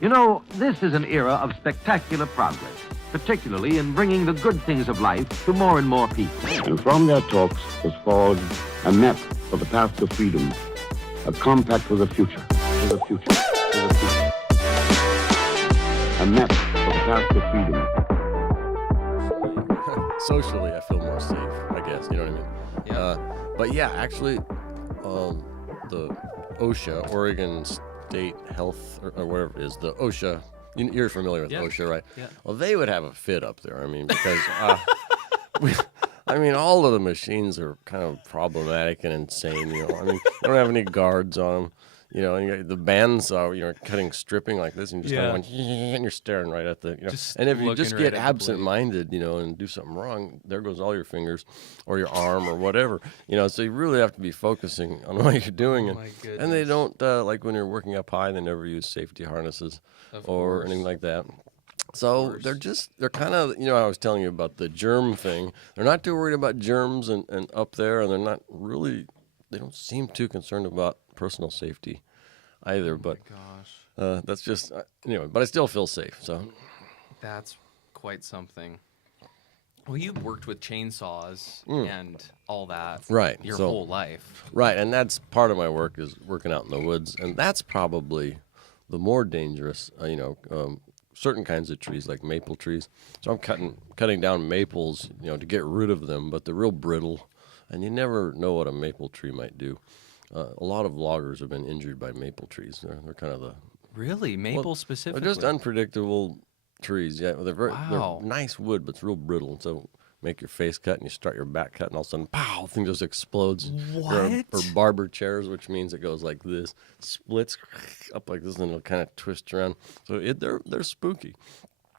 You know, this is an era of spectacular progress, particularly in bringing the good things of life to more and more people. And from their talks was forged a map for the path to freedom, a compact for the future, for the future, for the future. A map for the path to freedom. Socially, I feel more safe, I guess. You know what I mean? Yeah. But yeah, actually, the OSHA, Oregon State Health, or whatever it is, the OSHA, you're familiar with OSHA, right? Yeah. Well, they would have a fit up there. I mean, because, all of the machines are kind of problematic and insane, you know. I mean, they don't have any guards on them. You know, and you got the bandsaw, cutting stripping like this, and you just kind of going, and you're staring right at the, and if you just get absent-minded, and do something wrong, there goes all your fingers or your arm or whatever, so you really have to be focusing on what you're doing. And they don't, like when you're working up high, they never use safety harnesses or anything like that. So they're kind of, I was telling you about the germ thing. They're not too worried about germs and up there, and they don't seem too concerned about personal safety either. But that's just anyway. But I still feel safe. So that's quite something. Well, you've worked with chainsaws and all that, right? Your whole life, right? And that's part of my work is working out in the woods, and that's probably the more dangerous. Certain kinds of trees, like maple trees. So I'm cutting down maples, to get rid of them, but they're real brittle, and you never know what a maple tree might do. A lot of loggers have been injured by maple trees. They're kind of maple specifically. They're just unpredictable trees. Yeah, they're nice wood, but it's real brittle. And so make your face cut and you start your back cut, and all of a sudden, pow, thing just explodes. What? Or barber chairs, which means it goes like this, splits up like this, and it'll kind of twist around. So they're spooky.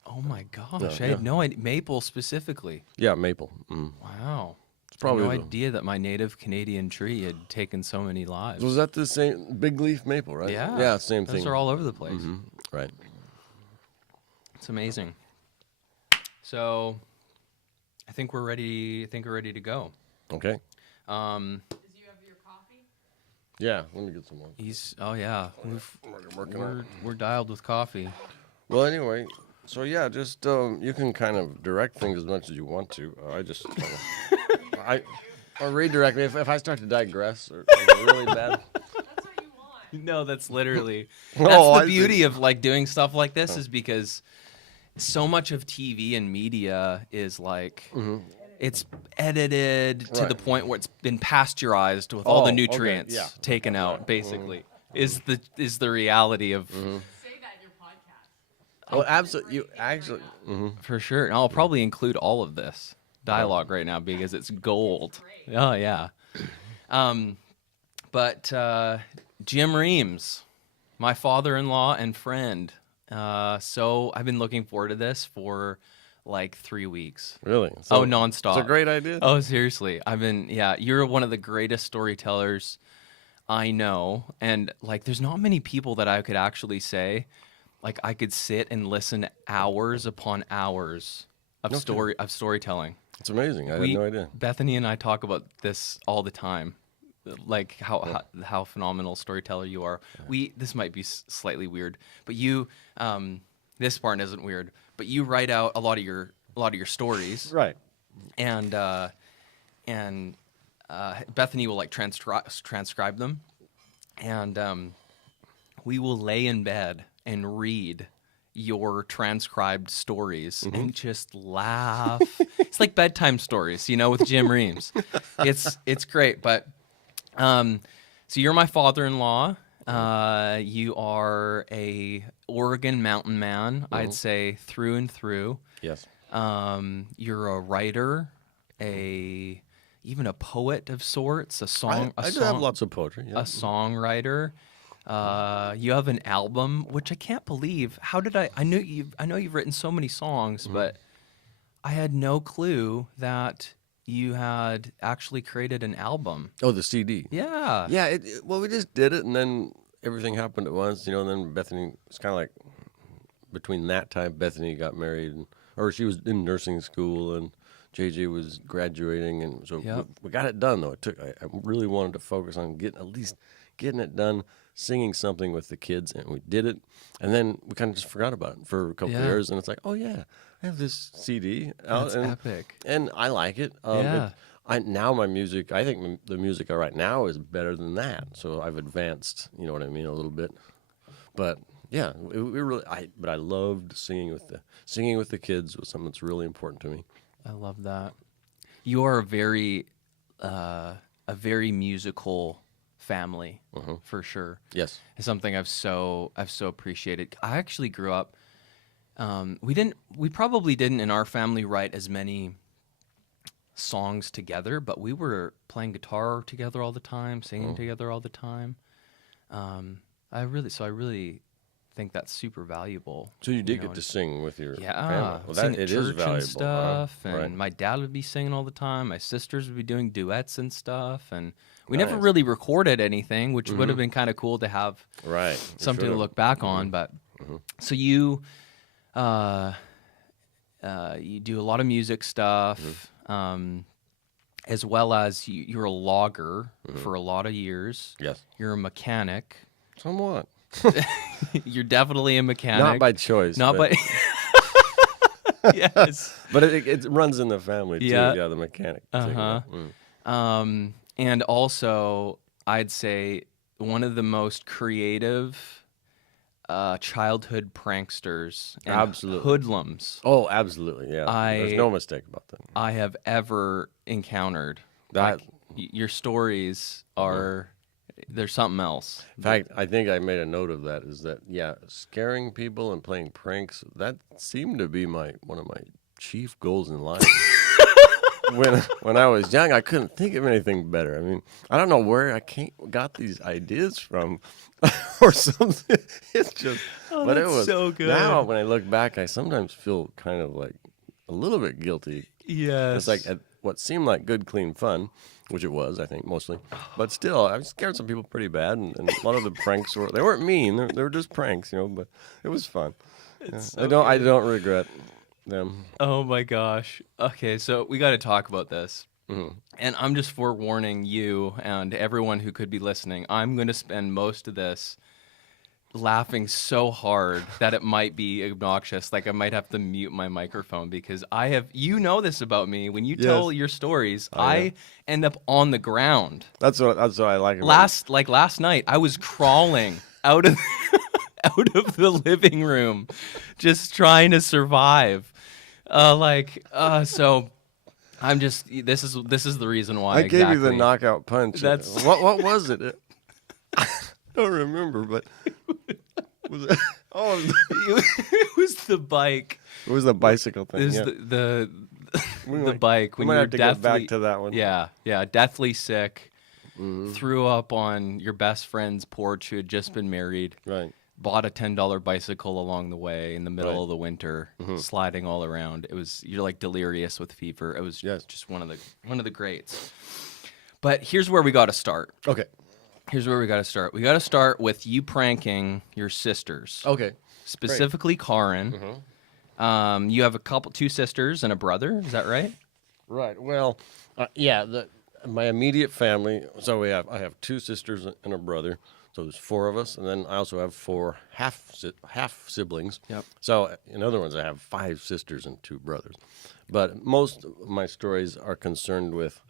Oh my gosh, I had no idea. Maple specifically. Yeah, maple. Wow. Probably no idea that my native Canadian tree had taken so many lives. Was that the same big leaf maple, right? Yeah, same thing. Those are all over the place. Mm-hmm. Right. It's amazing. So, I think we're ready. To go. Okay. Did you have your coffee? Yeah, let me get some more. We're dialed with coffee. Well, anyway, so yeah, just you can kind of direct things as much as you want to. I just. Or redirect me if I start to digress or really bad. That's what you want. No, that's literally. That's the beauty of doing stuff like this is because so much of TV and media is it's edited to the point where it's been pasteurized with all the nutrients taken out. Basically, is the reality of. Say that in your podcast. Oh, absolutely! You actually for sure. And I'll probably include all of this dialogue right now because it's gold. Oh yeah. But Jim Reams, my father-in-law and friend. So I've been looking forward to this for 3 weeks. Really? So nonstop. It's a great idea. Oh, seriously. You're one of the greatest storytellers I know. And there's not many people that I could actually say, I could sit and listen hours upon hours of storytelling. It's amazing. I had no idea. Bethany and I talk about this all the time, how phenomenal storyteller you are. This might be slightly weird, but you, this part isn't weird. But you write out a lot of your stories, right? And Bethany will transcribe them, and we will lay in bed and read your transcribed stories and just laugh. It's like bedtime stories, with Jim Reams. It's great. But so you're my father-in-law. You are a Oregon mountain man, I'd say through and through. Yes. You're a writer, even a poet of sorts, I do have lots of poetry. Yeah. A songwriter. You have an album, which I can't believe. How did I know you've written so many songs, but I had no clue that you had actually created an album. Oh, the CD. Yeah. Yeah. Well, we just did it, and then everything happened at once. And then Bethany. It's kind of like between that time, Bethany got married, or she was in nursing school, and JJ was graduating, and so we got it done. Though I really wanted to focus on getting it done. singing something with the kids, and we did it, and then we kind of just forgot about it for a couple of years, and it's like, oh yeah, I have this CD out, That's and, epic. and I like it. Now my music, I think the music I write now is better than that. So I've advanced, you know what I mean, a little bit. But yeah, I loved singing with the kids was something that's really important to me. I love that. You are a very musical family, for sure. Yes, It's something I've so appreciated. I actually grew up. We probably didn't in our family write as many songs together, but we were playing guitar together all the time, singing together all the time. I really think that's super valuable. So you did get to sing with your family. Well, sing at it church is valuable. and stuff. And Right. my dad would be singing all the time. My sisters would be doing duets and stuff. And we Nice. never really recorded anything, which would have been kind of cool to have Right. something to Should've. look back on. But so you do a lot of music stuff, as well as you're a logger for a lot of years. Yes. You're a mechanic. Somewhat. You're definitely a mechanic. Not by choice. Not but, by. Yes. But it runs in the family too. Yeah. Yeah, the mechanic. thing, yeah. And also, I'd say one of the most creative childhood pranksters and Absolutely. hoodlums Oh, absolutely. Yeah. There's no mistake about that. I have ever encountered. That- Your stories are, there's something else. In fact, I think I made a note of that. Is that scaring people and playing pranks? That seemed to be one of my chief goals in life. When I was young, I couldn't think of anything better. I mean, I don't know where I got these ideas from, or something. It's just, but it that's was so good. Now, when I look back, I sometimes feel kind of like a little bit guilty. Yes. It's like at what seemed like good, clean fun, which it was, I think, mostly. But still, I scared some people pretty bad, and a lot of the pranks they weren't mean. They were just pranks, but it was fun. Yeah. I don't regret them. Oh my gosh. Okay, so we got to talk about this. And I'm just forewarning you and everyone who could be listening. I'm going to spend most of this laughing so hard that it might be obnoxious. Like I might have to mute my microphone because you know this about me. When you tell your stories, I end up on the ground. That's what I like about it. Last night, I was crawling out of the living room, just trying to survive. So I'm just. This is the reason why. I gave you the knockout punch. That's- what was it? I don't remember, but was it? Oh, It was the bike. it was the bicycle thing. It was Yeah. the bike we when might you're have to get deathly. back to that one. Yeah, deathly sick. Threw up on your best friend's porch who had just been married. Right. Bought a $10 bicycle along the way in the middle Right. of the winter, sliding all around. You're like delirious with fever. It was Yes. just one of the greats. But here's where we got to start. Okay. Here's where we got to start. We got to start with you pranking your sisters, Okay. specifically Karin. You have two sisters and a brother. Is that right? Right. Well, my immediate family. So I have two sisters and a brother. So there's four of us, and then I also have four half siblings. Yep. So in other words, I have 5 sisters and 2 brothers. But most of my stories are concerned with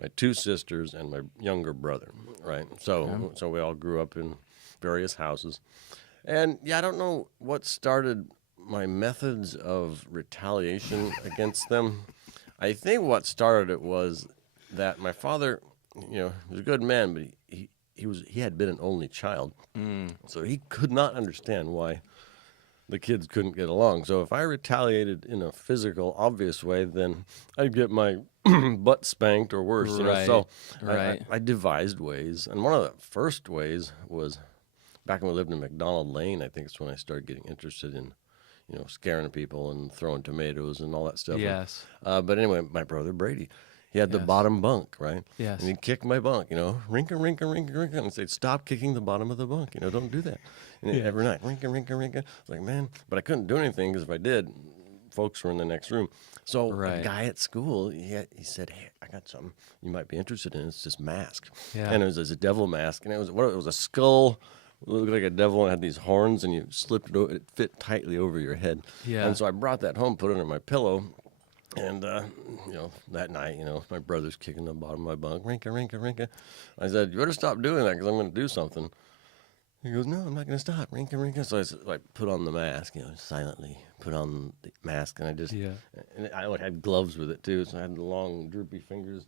my 2 sisters and my younger brother. Right. So we all grew up in various houses, and I don't know what started my methods of retaliation against them. I think what started it was that my father, was a good man, but he had been an only child, so he could not understand why the kids couldn't get along. So if I retaliated in a physical, obvious way, then I'd get my butt spanked or worse. Right, So right. I devised ways, and one of the first ways was back when we lived in Mcdonald Lane. I think it's when I started getting interested in, scaring people and throwing tomatoes and all that stuff. Yes. But anyway, my brother Brady, he had the bottom bunk, right? Yes. And he'd kick my bunk, rinka, and say, stop kicking the bottom of the bunk, don't do that. And every night, rinka. Like, man, but I couldn't do anything because if I did, folks were in the next room. So a guy at school, he said, hey, I got something you might be interested in. It's this mask. Yeah. And it was a devil mask, and it was a skull looked like a devil and had these horns, and you slipped it. It fit tightly over your head. Yeah. And so I brought that home, put it under my pillow, and that night, my brother's kicking the bottom of my bunk, rinka, rinka, rinka. I said, "You better stop doing that because I'm going to do something." He goes, "No, I'm not going to stop, rinka, rinka." So I put on the mask, silently put on the mask, and I had gloves with it too, so I had the long droopy fingers.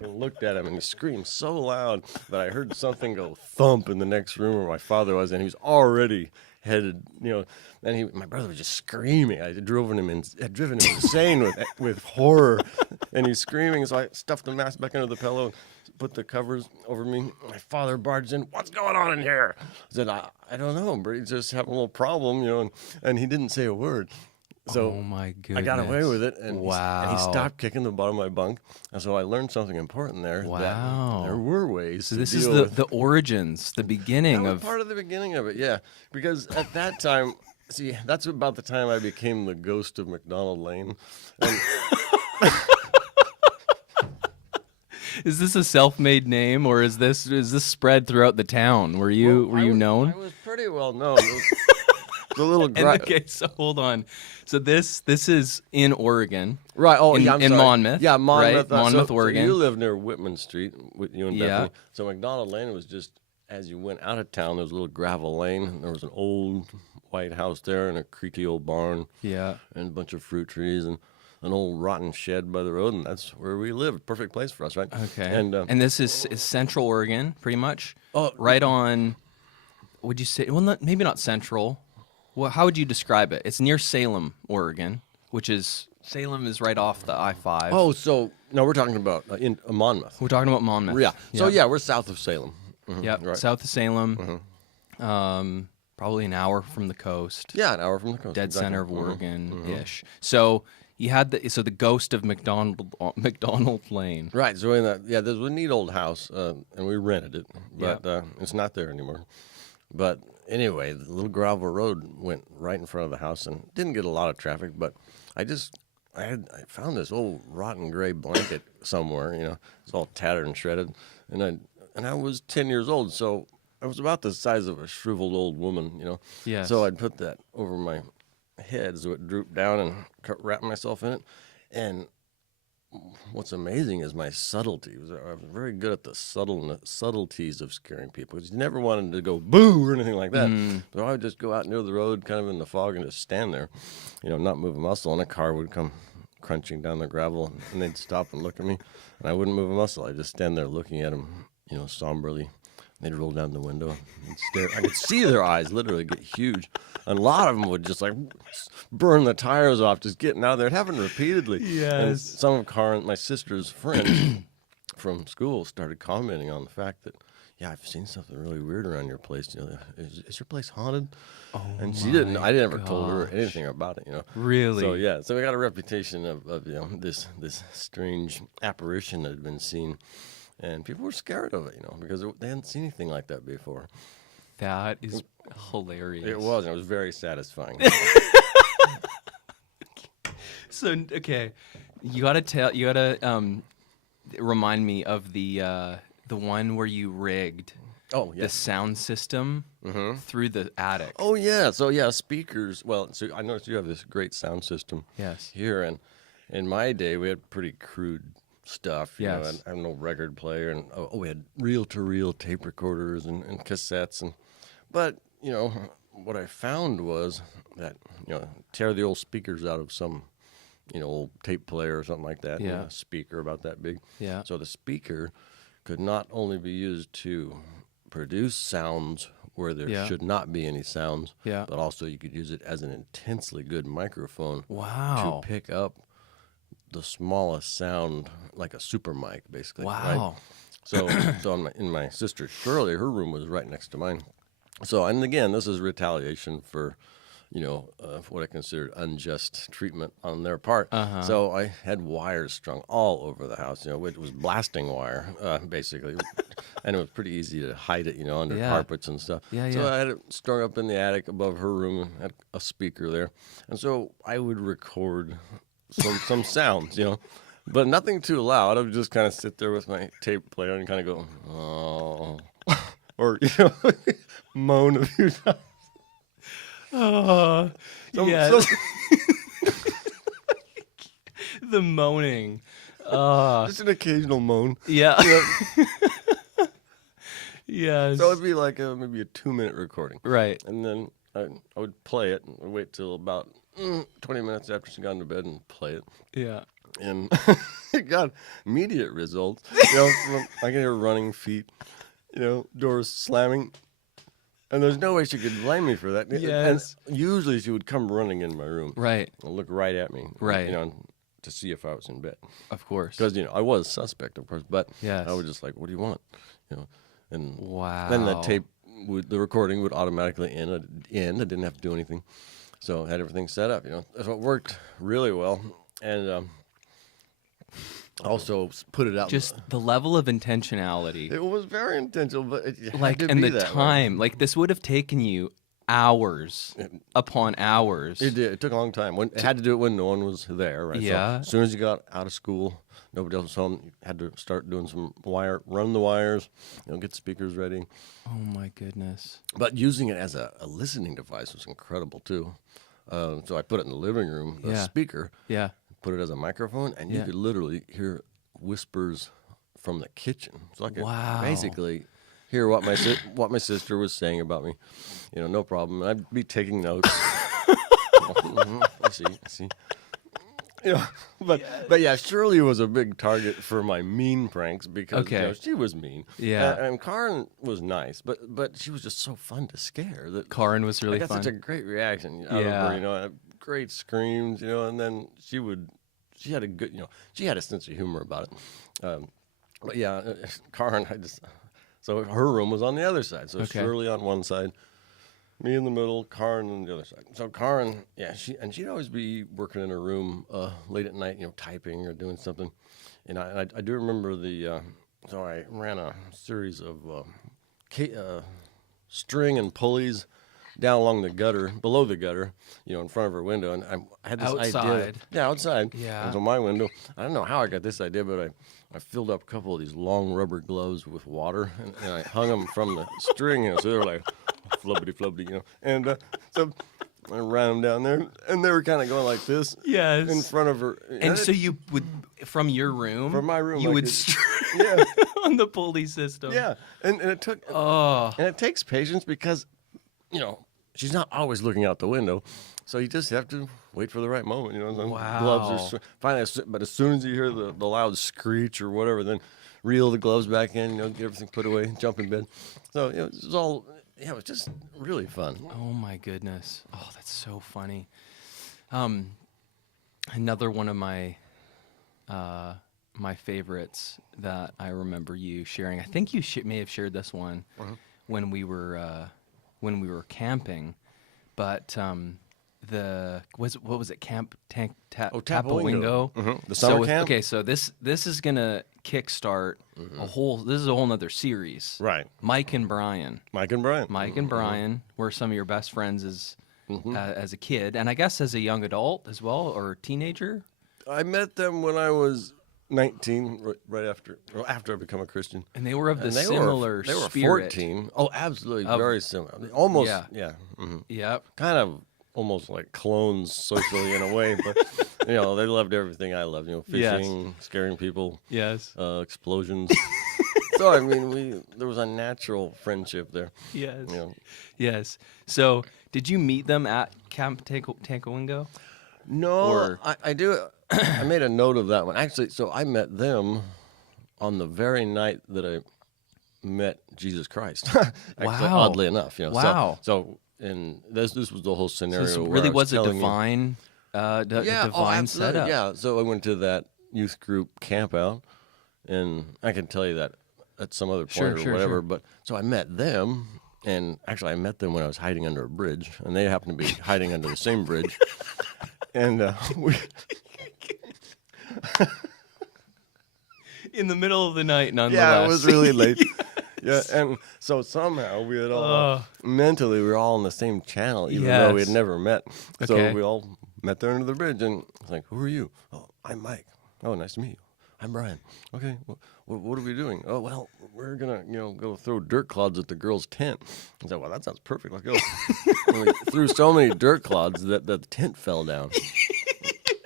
And looked at him, and he screamed so loud that I heard something go thump in the next room where my father was, and he was already headed, and my brother was just screaming. I had driven him insane with horror, and he's screaming. So I stuffed the mask back under the pillow, put the covers over me. My father barged in. "What's going on in here?" I said, I don't know, but he's just having a little problem, and he didn't say a word. So oh my goodness. I got away with it, and wow. he stopped kicking the bottom of my bunk, and so I learned something important there. Wow. That there were ways. So to this deal is with. the origins, the beginning That of was part of the beginning of it, yeah. Because at that time, see, that's about the time I became the ghost of Mcdonald Lane. And Is this a self-made name, or is this spread throughout the town? Were you known? I was pretty well known. The little Okay, so hold on. So this is in Oregon, right? Oh, in, yeah, I'm in sorry. Monmouth, yeah, Monmouth, right? Monmouth, so Oregon. you live near Whitman Street with you and Yeah. Bethany. So Mcdonald Lane was just as you went out of town. There was a little gravel lane. And there was an old white house there and a creaky old barn. Yeah. And a bunch of fruit trees and an old rotten shed by the road, and that's where we lived. Perfect place for us, right? Okay. And this is Central Oregon, pretty much. Oh, right on. Would you say? Well, maybe not Central. Well, how would you describe it? It's near Salem, Oregon, Salem is right off the I-5. Oh, so no, we're talking about in Monmouth. We're talking about Monmouth. Yeah. So yeah, we're south of Salem. Mm-hmm. Yep. Right. South of Salem. Mm-hmm. Probably an hour from the coast. Yeah, an hour from the coast. Dead exactly. center of Oregon-ish. So you had the ghost of Mcdonald Lane. Right. So in that, there's a neat old house, and we rented it, but it's not there anymore. But anyway, the little gravel road went right in front of the house and didn't get a lot of traffic. But I found this old rotten gray blanket somewhere. It's all tattered and shredded, and I was 10 years old, so I was about the size of a shriveled old woman. Yes. So I'd put that over my head so it drooped down and wrap myself in it. And what's amazing is my subtlety. I was very good at the subtleties of scaring people. Because you never wanted to go boo or anything like that. So I would just go out near the road, kind of in the fog, and just stand there, not move a muscle. And a car would come crunching down the gravel, and they'd stop and look at me, and I wouldn't move a muscle. I'd just stand there looking at them, somberly. They'd roll down the window and stare. I could see their eyes literally get huge. And a lot of them would just burn the tires off just getting out of there. It happened repeatedly. Yes. And some of my sister's friends from school started commenting on the fact that, I've seen something really weird around your place. Is your place haunted? Oh, and she didn't. I never told her anything about it. Really? So we got a reputation of this strange apparition that had been seen. And people were scared of it, because they hadn't seen anything like that before. That is hilarious. It was. And it was very satisfying. So, okay, you gotta remind me of the one where you rigged the sound system through the attic. Oh yeah. So speakers. Well, so I noticed you have this great sound system. Yes. Here, and in my day we had pretty crude stuff. Yes. I had no record player, and we had reel-to-reel tape recorders and cassettes, but what I found was that tear the old speakers out of some old tape player or something like that. Yeah. A speaker about that big. Yeah. So the speaker could not only be used to produce sounds where there should not be any sounds, but also you could use it as an intensely good microphone. Wow. To pick up the smallest sound, like a super mic, basically. Wow. Right? So in my sister Shirley, her room was right next to mine. So, and again, this is retaliation for, what I considered unjust treatment on their part. So I had wires strung all over the house. It was blasting wire, basically, and it was pretty easy to hide it, under carpets and stuff. So I had it strung up in the attic above her room, and had a speaker there, and so I would record some sounds, but nothing too loud. I would just kind of sit there with my tape player and kind of go, oh. or moan a few times. Yes. The moaning. Just an occasional moan. Yeah. Yes. So it'd be like maybe a 2-minute recording. Right. And then I would play it and I'd wait till about 20 minutes after she got into bed and play it. Yeah. And it got immediate results. I could hear running feet, doors slamming. And there's no way she could blame me for that. Yes. And usually she would come running in my room. Right. And look right at me. Right. To see if I was in bed. Of course. Because, I was suspect, of course. But Yes. I was just like, what do you want? And Wow. then the recording would automatically end. I didn't have to do anything. So I had everything set up, So it worked really well. And also put it out. Just the level of intentionality. It was very intentional, but it had Like, to and be the that way. time. Like, this would have taken you hours upon hours. It did. It took a long time. It had to do it when no one was there, right? Yeah. So as soon as you got out of school, nobody else was home, you had to start doing some run the wires, get the speakers ready. Oh, my goodness. But using it as a listening device was incredible, too. So I put it in the living room, the Yeah. speaker, Yeah. put it as a microphone, and you Yeah. could literally hear whispers from the kitchen. So I could Wow. basically hear what my sister was saying about me. No problem. And I'd be taking notes. I see. But yeah, Shirley was a big target for my mean pranks because Okay. she was mean. Yeah. And Karen was nice, but she was just so fun to scare that Karen was really I got fun. such a great reaction out Yeah. of her, great screams, and then she had a good, she had a sense of humor about it. But yeah, Karen, so her room was on the other side. So Okay. Shirley on one side, me in the middle, Karen on the other side. So Karen, yeah, she'd always be working in her room late at night, typing or doing something. And I do remember so I ran a series of string and pulleys down along the gutter, below the gutter, in front of her window. And I had this idea. Outside. Yeah, outside. Yeah. It was on my window. I don't know how I got this idea, but I filled up a couple of these long rubber gloves with water, and I hung them from the string, so they were like flubbity, And so I ran them down there, and they were kind of going like this. Yes. In front of her. And so you would, from your room, From my room, you I would could- string Yeah. on the pulley system. Yeah, and it took, Oh. and it takes patience because, she's not always looking out the window, so you just have to wait for the right moment. The Wow. gloves are finally, but as soon as you hear the loud screech or whatever, then reel the gloves back in, get everything put away, jump in bed. So it was all, it was just really fun. Oh my goodness. Oh, that's so funny. Another one of my my favorites that I remember you sharing. I think you may have shared this one when we were camping, but what was it? Camp Tapawingo. The summer So camp? Okay, so this is gonna kickstart a whole. This is a whole nother series. Right. Mike and Brian. Mike and Brian. Mike and Brian were some of your best friends as a kid, and I guess as a young adult as well, or teenager. I met them when I was 19, right after I became a Christian. And they were of the And they similar they were spirit. 14. Oh, absolutely, very similar. Almost, Yeah. mhm. Yep. Kind of almost like clones socially in a way, but they loved everything I loved. Fishing, scaring people, Yes. explosions. So I mean, there was a natural friendship there. Yes. You know. Yes. So, did you meet them at Camp Tapawingo? No, Or- I do. I made a note of that one actually. So I met them on the very night that I met Jesus Christ. Actually, Wow. Oddly enough, Wow. So and this was the whole scenario. So this where really I was a telling you- divine, divine absolutely, setup. Yeah. So I went to that youth group camp out, and I can tell you that at some other point Sure, or sure, whatever. sure. But so I met them, and actually I met them when I was hiding under a bridge, and they happened to be hiding under the same bridge, and we. In the middle of the night, nonetheless. Yeah, it was really late. Yeah, and so somehow we had all mentally we were all on the same channel, even though we had Yes. never met. So Okay. we all met there under the bridge, and I was like, "Who are you?" "Oh, I'm Mike." "Oh, nice to meet you." I'm Brian. Okay, what are we doing? Oh, well, we're gonna, go throw dirt clods at the girls' tent. I said, well, that sounds perfect. Let's go. And we threw so many dirt clods that the tent fell down.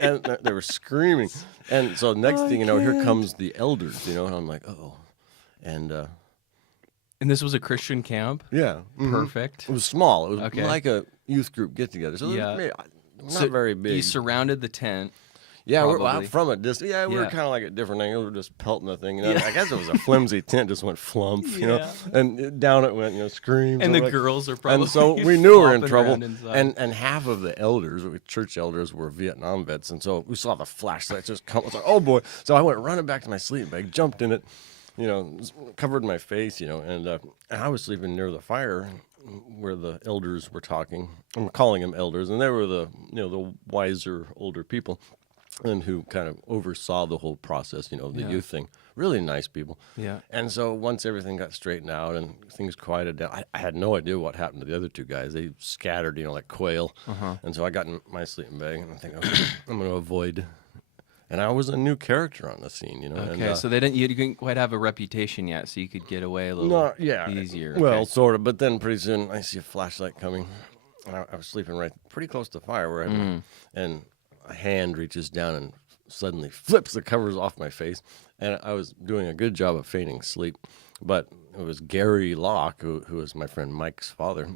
And they were screaming. And so next thing you know, here comes the elders, and I'm like, uh-oh. And this was a Christian camp? Yeah. Perfect. It was small. It was Okay. like a youth group get-together. So Yeah. it was not very big. You surrounded the tent. Yeah, we're probably. from a distance. Yeah, we were Yeah. kind of like at different angles. We were just pelting the thing. I guess it was a flimsy tent, just went flump, and down it went, screams. And the like, girls are probably and so we knew we were in flopping trouble. around inside. And half of the elders, church elders, were Vietnam vets, and so we saw the flashlights just come. I was like, oh boy! So I went running back to my sleeping bag, jumped in it, covered my face, and I was sleeping near the fire where the elders were talking. I'm calling them elders, and they were the wiser older people. And who kind of oversaw the whole process, the youth thing. Really nice people. Yeah. And so once everything got straightened out and things quieted down, I had no idea what happened to the other two guys. They scattered, like quail. And so I got in my sleeping bag, and I think, okay, I'm going to avoid. And I was a new character on the scene, Okay, and, so you didn't quite have a reputation yet, so you could get away a little easier. Well, Okay. sort of. But then pretty soon I see a flashlight coming. And I was sleeping right pretty close to the fire where and a hand reaches down and suddenly flips the covers off my face. And I was doing a good job of feigning sleep. But it was Gary Locke, who was my friend Mike's father.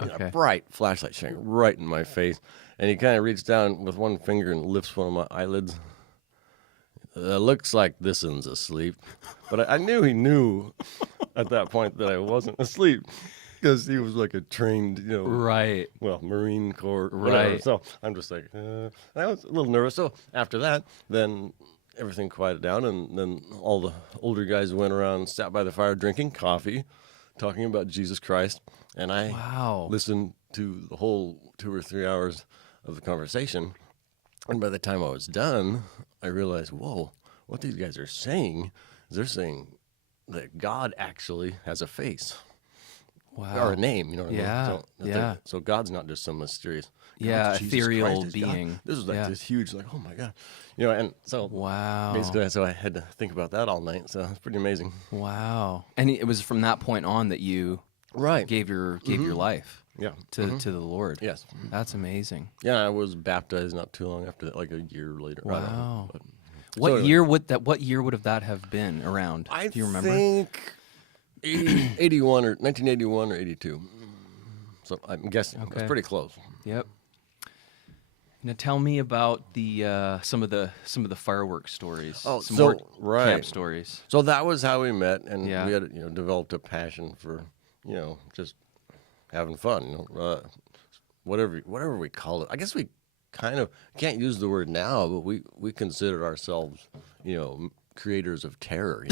And a bright flashlight shining right in my face. And he kind of reached down with one finger and lifts one of my eyelids. Looks like this one's asleep. But I knew he knew at that point that I wasn't asleep. Because he was like a trained, Right. well, Marine Corps, Right. whatever. So I'm just like, I was a little nervous. So after that, then everything quieted down, and then all the older guys went around, sat by the fire, drinking coffee, talking about Jesus Christ, and I listened to the whole 2 or 3 hours of the conversation. And by the time I was done, I realized, whoa, what these guys are saying is they're saying that God actually has a face. Wow. Or a name, what I mean? Yeah. So God's not just some mysterious, Jesus ethereal Christ is God. being. This was like this huge, like, oh my God, and so basically, so I had to think about that all night. So it's pretty amazing. Wow. And it was from that point on that you gave your life to the Lord. Yes. That's amazing. Yeah, I was baptized not too long after that, like a year later. Wow. What year would that have been around? Do you remember? I think 1981 or 82. So I'm guessing it's pretty close. Yep. Now tell me about the some of the fireworks stories. Oh, some so more camp stories. So that was how we met, and Yeah. we had developed a passion for just having fun. Whatever we call it. I guess we kind of can't use the word now, but we considered ourselves creators of terror.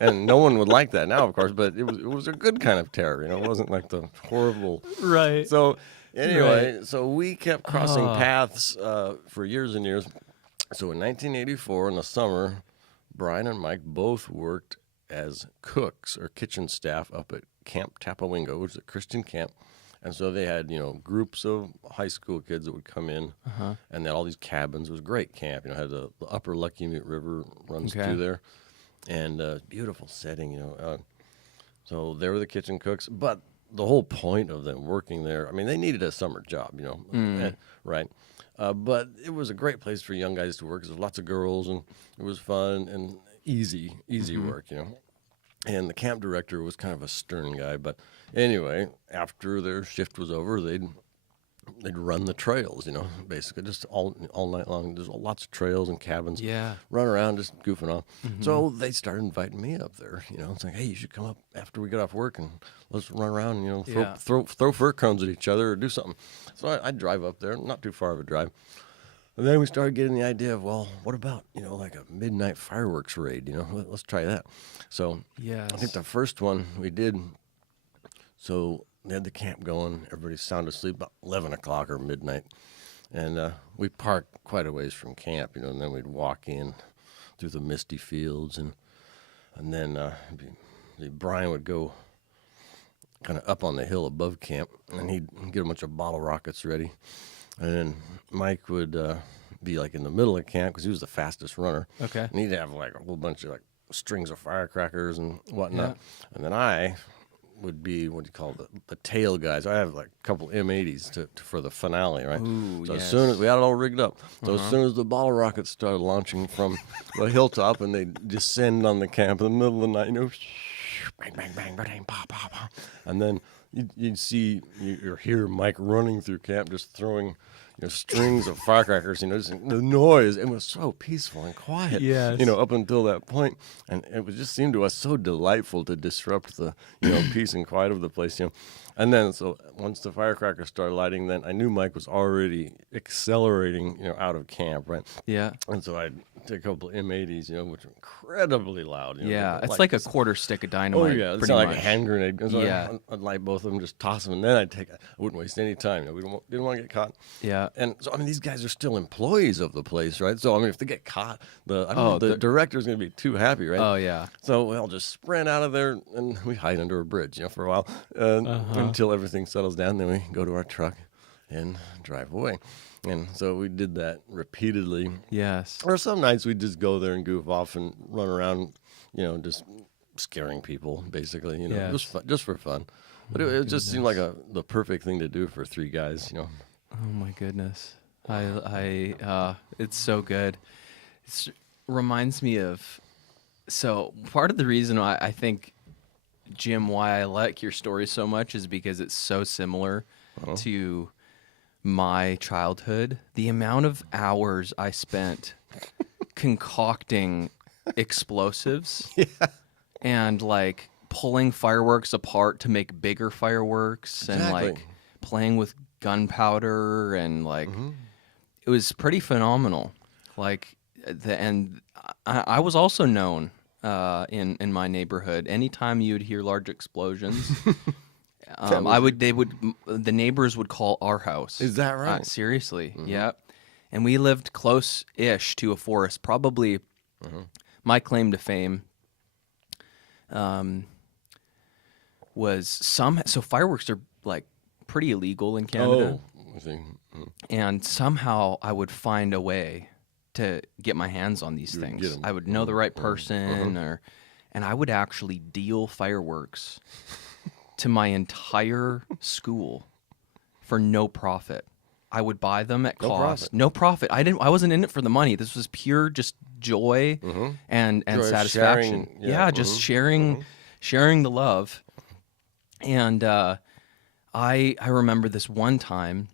And no one would like that now, of course, but it was a good kind of terror, It wasn't like the horrible. Right. So anyway, so we kept crossing paths for years and years. So in 1984, in the summer, Brian and Mike both worked as cooks or kitchen staff up at Camp Tapawingo, which is a Christian camp. And so they had, groups of high school kids that would come in, and they had all these cabins. It was a great camp. Had the upper Lucky Mute River runs through there. And beautiful setting, So they were the kitchen cooks, but the whole point of them working there, I mean, they needed a summer job, right? But it was a great place for young guys to work because there was lots of girls, and it was fun and easy work, And the camp director was kind of a stern guy, but anyway, after their shift was over, they'd run the trails, basically just all night long. There's lots of trails and cabins. Yeah. Run around, just goofing off. So they started inviting me up there, It's like, hey, you should come up after we get off work and let's run around, throw fir cones at each other or do something. So I'd drive up there, not too far of a drive. And then we started getting the idea of, well, what about, like a midnight fireworks raid, Let's try that. So I think the first one we did, so they had the camp going. Everybody's sound asleep about 11 o'clock or midnight. And we parked quite a ways from camp, and then we'd walk in through the misty fields. And then Brian would go kind of up on the hill above camp, and he'd get a bunch of bottle rockets ready. And then Mike would be like in the middle of camp because he was the fastest runner. Okay. And he'd have like a whole bunch of like strings of firecrackers and whatnot. And then I would be what do you call the tail guys. I have like a couple M80s for the finale, right? Ooh, so yes. as soon as we had it all rigged up, so as soon as the bottle rockets started launching from the hilltop and they descend on the camp in the middle of the night, bang, bang, bang, bang, pop, pop, pop, and then you'd hear Mike running through camp just throwing strings of firecrackers, just the noise. It was so peaceful and quiet, Yes. up until that point. And it would just seem to us so delightful to disrupt the, peace and quiet of the place, And then, so once the firecrackers started lighting, then I knew Mike was already accelerating, out of camp, right? Yeah. And so I'd take a couple of M80s, which are incredibly loud. Yeah. It's like a quarter stick of dynamite. Oh, yeah. It's pretty not much. like a hand grenade. So Yeah. I'd light both of them, just toss them, and then I wouldn't waste any time. We didn't want to get caught. Yeah. And so, these guys are still employees of the place, right? So, if they get caught, the director's going to be too happy, right? Oh, yeah. So we'll just sprint out of there, and we hide under a bridge, for a while, until everything settles down. Then we go to our truck and drive away. And so we did that repeatedly. Yes. Or some nights we'd just go there and goof off and run around, just scaring people, basically, Yes. just for fun. But it just seemed like the perfect thing to do for three guys, Oh my goodness. It's so good. It reminds me of, so part of the reason why I think, Jim, why I like your story so much is because it's so similar to my childhood. The amount of hours I spent concocting explosives and like pulling fireworks apart to make bigger fireworks and like playing with gunpowder and like it was pretty phenomenal. Like I was also known in my neighborhood. Anytime you'd hear large explosions, the neighbors would call our house. Is that right? Seriously, yeah. And we lived close-ish to a forest. Probably my claim to fame was so fireworks are like pretty illegal in Canada. Oh, I see. And somehow I would find a way to get my hands on these things. get 'em. I would know the right person, and I would actually deal fireworks to my entire school for no profit. I would buy them at cost. No profit. I wasn't in it for the money. This was pure just joy and Joy of satisfaction. sharing, yeah, just sharing the love. And I remember this one time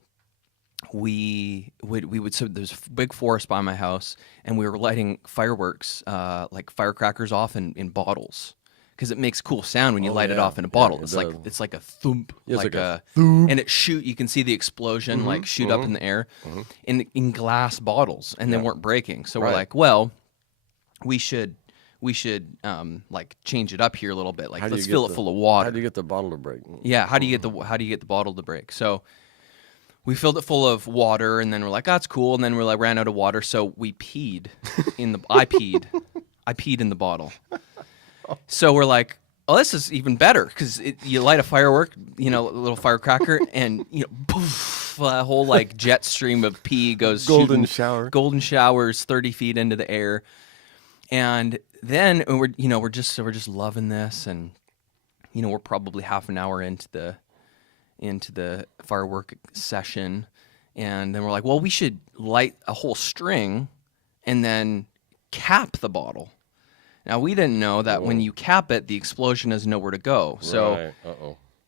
we would so there's a big forest by my house, and we were lighting fireworks like firecrackers off in bottles because it makes cool sound when you light it off in a bottle. It's like a thump, like a thump, and it shoot. You can see the explosion like shoot up in the air in glass bottles, and they weren't breaking. So we're like, well, we should like change it up here a little bit. Like let's fill it full of water. How do you get the bottle to break? Yeah, how do you get the bottle to break? So we filled it full of water, and then we're like, "That's cool." And then we ran out of water, so we peed I peed in the bottle. So we're like, "Oh, this is even better because you light a firework, a little firecracker, and poof, a whole like jet stream of pee goes Golden showers 30 feet into the air, and then we're just loving this, and we're probably half an hour into the firework session, and then we're like, well, we should light a whole string and then cap the bottle. Now, we didn't know that when you cap it, the explosion has nowhere to go. So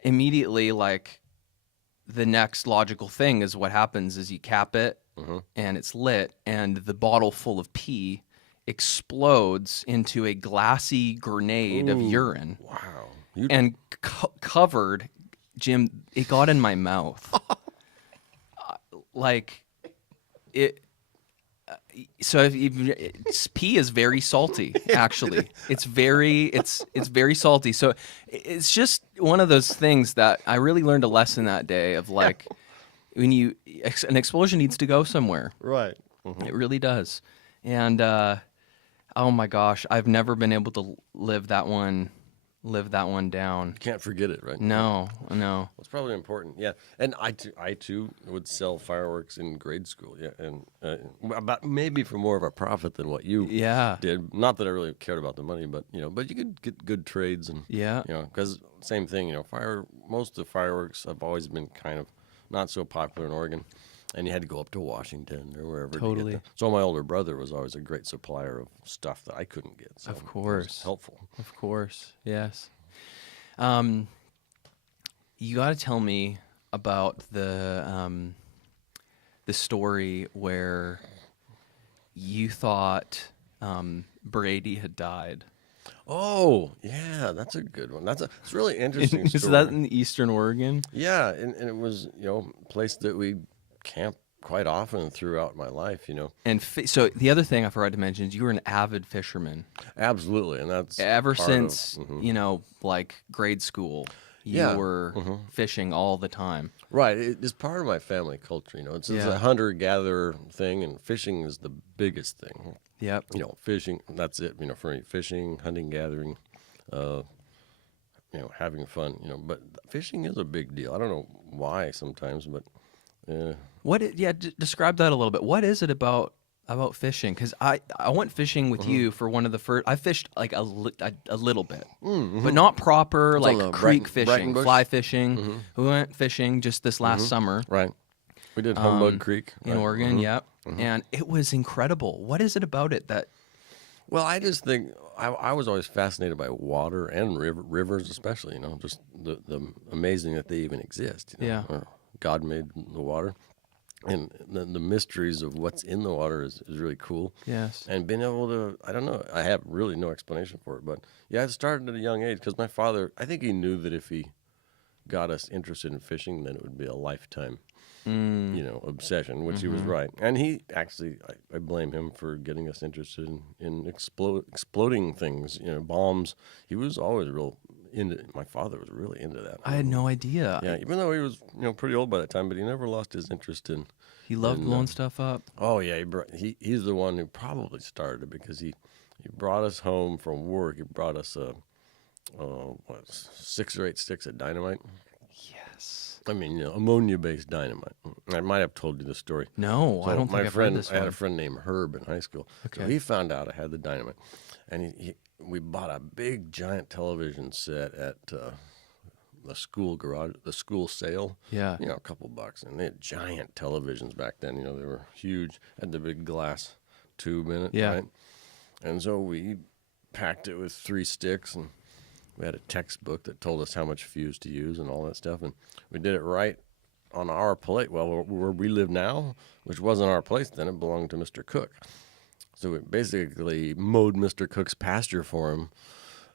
immediately, like, the next logical thing is what happens is you cap it and it's lit, and the bottle full of pee explodes into a glassy grenade of urine. Wow. And covered, Jim, it got in my mouth. Like, it... So pee is very salty. Actually, it's very salty. So it's just one of those things that I really learned a lesson that day of like when an explosion needs to go somewhere. Right. It really does. And oh my gosh, I've never been able to live that one live that one down. You can't forget it, right? No. It's probably important, yeah. And I too would sell fireworks in grade school, yeah, and about maybe for more of a profit than what you did. Not that I really cared about the money, but but you could get good trades and because same thing, most of the fireworks have always been kind of not so popular in Oregon, and you had to go up to Washington or wherever. Totally. To get so my older brother was always a great supplier of stuff that I couldn't get. So of course, it was helpful. Of course, yes. You got to tell me about the story where you thought Brady had died. Oh, yeah, that's a good one. It's a really interesting story. Is that in Eastern Oregon? Yeah, and it was, a place that we camped quite often throughout my life, And so the other thing I forgot to mention is you were an avid fisherman. Absolutely, and that's ever since, like grade school. You were fishing all the time. Right. It's part of my family culture, It's a hunter-gatherer thing, and fishing is the biggest thing. Yep. Fishing, that's it, for me. Fishing, hunting, gathering, having fun, But fishing is a big deal. I don't know why sometimes, but... describe that a little bit. What is it about fishing? Because I went fishing with you for one of the first. I fished like a little bit, but not proper It's like creek fishing, Breitenbush? fly fishing. We went fishing just this last summer, Right. We did Humbug Creek. in Oregon. Yep, and it was incredible. What is it about it that? Well, I just think I was always fascinated by water and rivers, especially. Just the amazing that they even exist. Yeah. God made the water, and the mysteries of what's in the water is really cool. Yes. And being able to, I don't know, I have really no explanation for it, but yeah, it started at a young age because my father, I think he knew that if he got us interested in fishing, then it would be a lifetime, obsession, which he was right. And he actually, I blame him for getting us interested in exploding things, bombs. He was always real into. My father was really into that. I had no idea. Yeah, even though he was pretty old by that time, but he never lost his interest in. He loved blowing stuff up. Oh yeah, he's the one who probably started it because he brought us home from work. He brought us 6 or 8 sticks of dynamite. Yes. I mean, ammonia-based dynamite. I might have told you the story. No, I don't think I've heard this one. I had a friend named Herb in high school. Okay. So he found out I had the dynamite, and we bought a big, giant television set at the school garage, the school sale. Yeah. A couple bucks, and they had giant televisions back then. They were huge, had the big glass tube in it. Yeah. Right? And so we packed it with 3 sticks, and we had a textbook that told us how much fuse to use and all that stuff, and we did it right on our plate. Well, where we live now, which wasn't our place then, it belonged to Mr. Cook. So we basically mowed Mr. Cook's pasture for him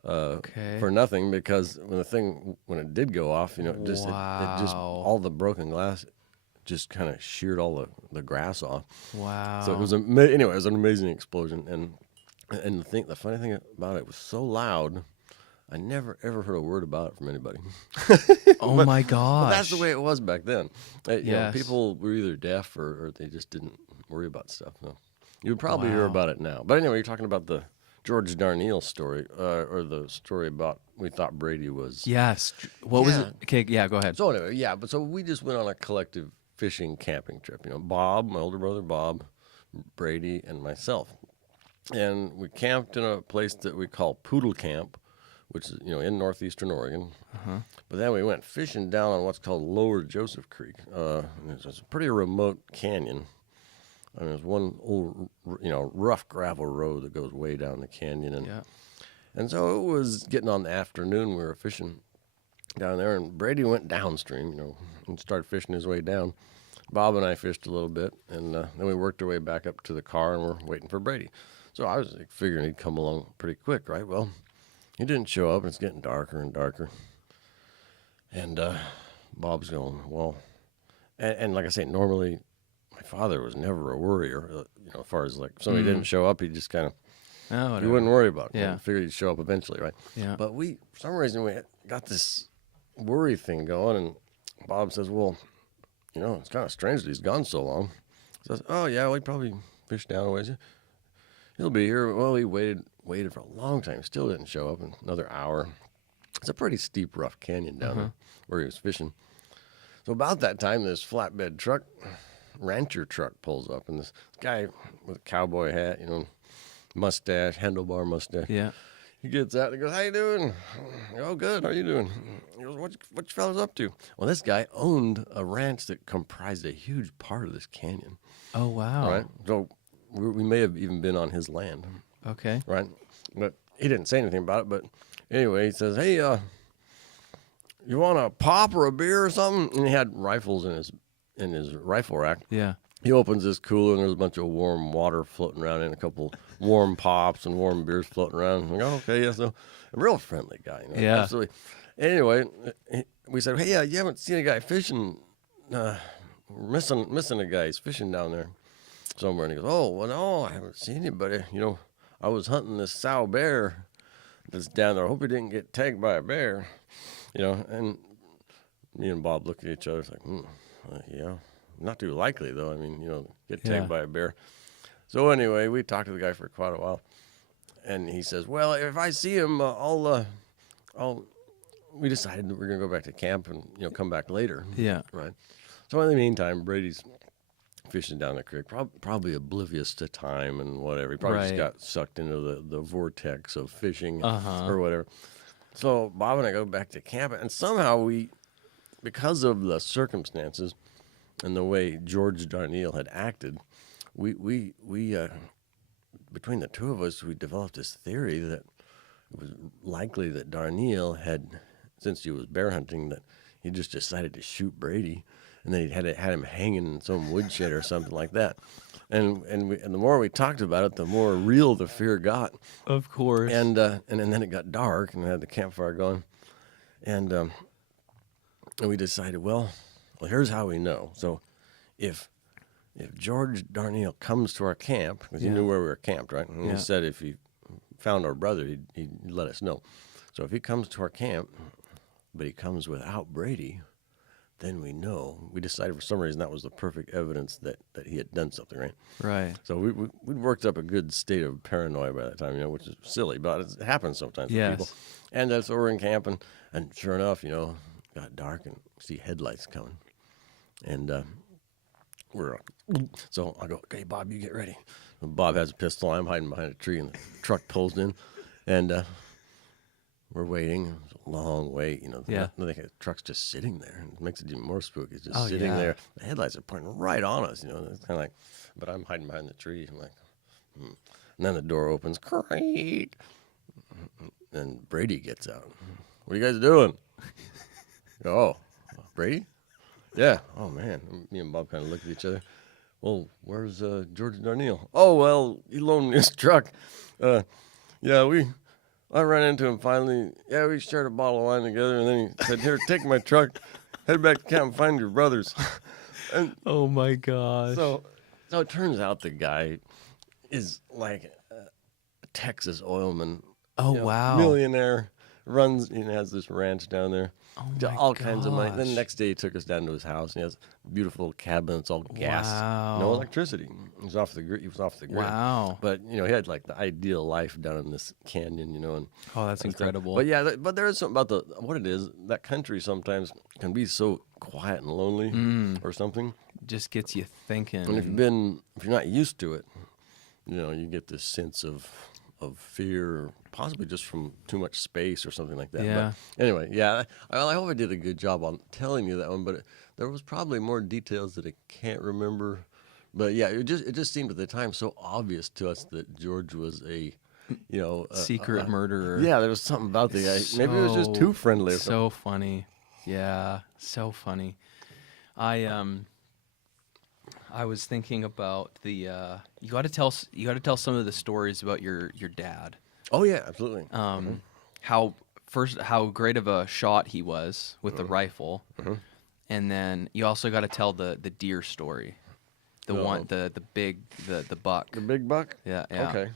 for nothing because when it did go off, it just all the broken glass just kind of sheared all the grass off. Wow. So it was anyway, it was an amazing explosion, and the funny thing about it was so loud. I never, ever heard a word about it from anybody. Oh, my gosh. But that's the way it was back then. Yes. People were either deaf or they just didn't worry about stuff. So you would probably hear about it now. But anyway, you're talking about the George Darnielle story, or the story about we thought Brady was. Yes. What was it? Okay, yeah, go ahead. So anyway, so we just went on a collective fishing camping trip. Bob, my older brother Bob, Brady, and myself. And we camped in a place that we call Poodle Camp, which is, in northeastern Oregon. But then we went fishing down on what's called Lower Joseph Creek. It's a pretty remote canyon. I mean, there's one old, rough gravel road that goes way down the canyon. And so it was getting on the afternoon. We were fishing down there, and Brady went downstream, and started fishing his way down. Bob and I fished a little bit, and then we worked our way back up to the car, and we're waiting for Brady. So I was figuring he'd come along pretty quick, right? Well, he didn't show up, and it's getting darker and darker. And Bob's going, well, and like I say, normally my father was never a worrier, as far as like if somebody didn't show up, he just kind of, he wouldn't worry about it. Yeah. Figured he'd show up eventually, right? Yeah. But for some reason, we got this worry thing going, and Bob says, well, it's kind of strange that he's gone so long. He says, oh, yeah, well, he probably fished down a ways. He'll be here. Well, he waited for a long time. Still didn't show up. Another hour. It's a pretty steep, rough canyon down there where he was fishing. So about that time, this flatbed truck, rancher truck, pulls up, and this guy with a cowboy hat, mustache, handlebar mustache. Yeah. He gets out and he goes, "How you doing?" "Oh, good. How you doing?" He goes, "What you fellas up to?" Well, this guy owned a ranch that comprised a huge part of this canyon. Oh, wow. Right? So we may have even been on his land. Okay. Right? But he didn't say anything about it. But anyway, he says, "Hey, you want a pop or a beer or something?" And he had rifles in his rifle rack. Yeah. He opens this cooler, and there's a bunch of warm water floating around and a couple warm pops and warm beers floating around. I'm like, "Oh, okay, yeah." So a real friendly guy. Yeah. Absolutely. Anyway, we said, "Hey, you haven't seen a guy fishing? We're missing a guy. He's fishing down there somewhere." And he goes, "Oh, well, no, I haven't seen anybody. I was hunting this sow bear that's down there. I hope he didn't get tagged by a bear." And me and Bob looked at each other. It's like, yeah. Not too likely, though. I mean, get tagged by a bear. So anyway, we talked to the guy for quite a while, and he says, "Well, if I see him, we decided that we're gonna go back to camp and come back later." Yeah. Right. So in the meantime, Brady's fishing down the creek, probably oblivious to time and whatever. He probably just got sucked into the vortex of fishing or whatever. So Bob and I go back to camp, and somehow we, because of the circumstances and the way George Darnielle had acted, we between the two of us, we developed this theory that it was likely that Darnielle had, since he was bear hunting, that he just decided to shoot Brady, and then he had him hanging in some woodshed or something like that. And the more we talked about it, the more real the fear got. Of course. And then it got dark, and we had the campfire going, and we decided, well, here's how we know. So if George Darnielle comes to our camp, because he knew where we were camped, right? And he said if he found our brother, he'd let us know. So if he comes to our camp, but he comes without Brady, then we know. We decided for some reason that was the perfect evidence that he had done something, right? Right. So we'd worked up a good state of paranoia by that time, which is silly, but it happens sometimes with people. And so we're in camp, and sure enough, got dark and see headlights coming. And so I go, "Okay, Bob, you get ready." And Bob has a pistol. I'm hiding behind a tree, and the truck pulls in, and we're waiting. It's a long wait, The truck's just sitting there, and it makes it even more spooky. It's just sitting there. The headlights are pointing right on us, It's kind of like, but I'm hiding behind the tree. I'm like, And then the door opens, creak, and Brady gets out. "What are you guys doing?" "Oh, Brady? Yeah." "Oh, man." Me and Bob kind of looked at each other. "Well, where's George Darnielle?" "Oh, well, he loaned me his truck. I ran into him finally. Yeah, we shared a bottle of wine together, and then he said, 'Here, take my truck. Head back to camp and find your brothers.'" And oh, my gosh. So it turns out the guy is like a Texas oilman. Oh, wow. Millionaire. Runs and has this ranch down there. Oh, all kinds of money. Then the next day he took us down to his house, and he has a beautiful cabin. It's all gas, no electricity. He was off the grid. Wow. But he had like the ideal life down in this canyon, and oh, that's incredible. But yeah, but there is something about what it is. That country sometimes can be so quiet and lonely, or something. Just gets you thinking. And if you're not used to it, you get this sense of fear, possibly just from too much space or something like that. Yeah. But anyway, I hope I did a good job on telling you that one, but there was probably more details that I can't remember. But yeah, it just seemed at the time so obvious to us that George was a secret murderer. Yeah, there was something about the guy. Maybe it was just too friendly. Or so funny. Yeah, so funny. I was thinking about the you got to tell some of the stories about your dad. Oh yeah, absolutely. How great of a shot he was with the rifle, and then you also got to tell the deer story, the buck. The big buck. Yeah. Okay.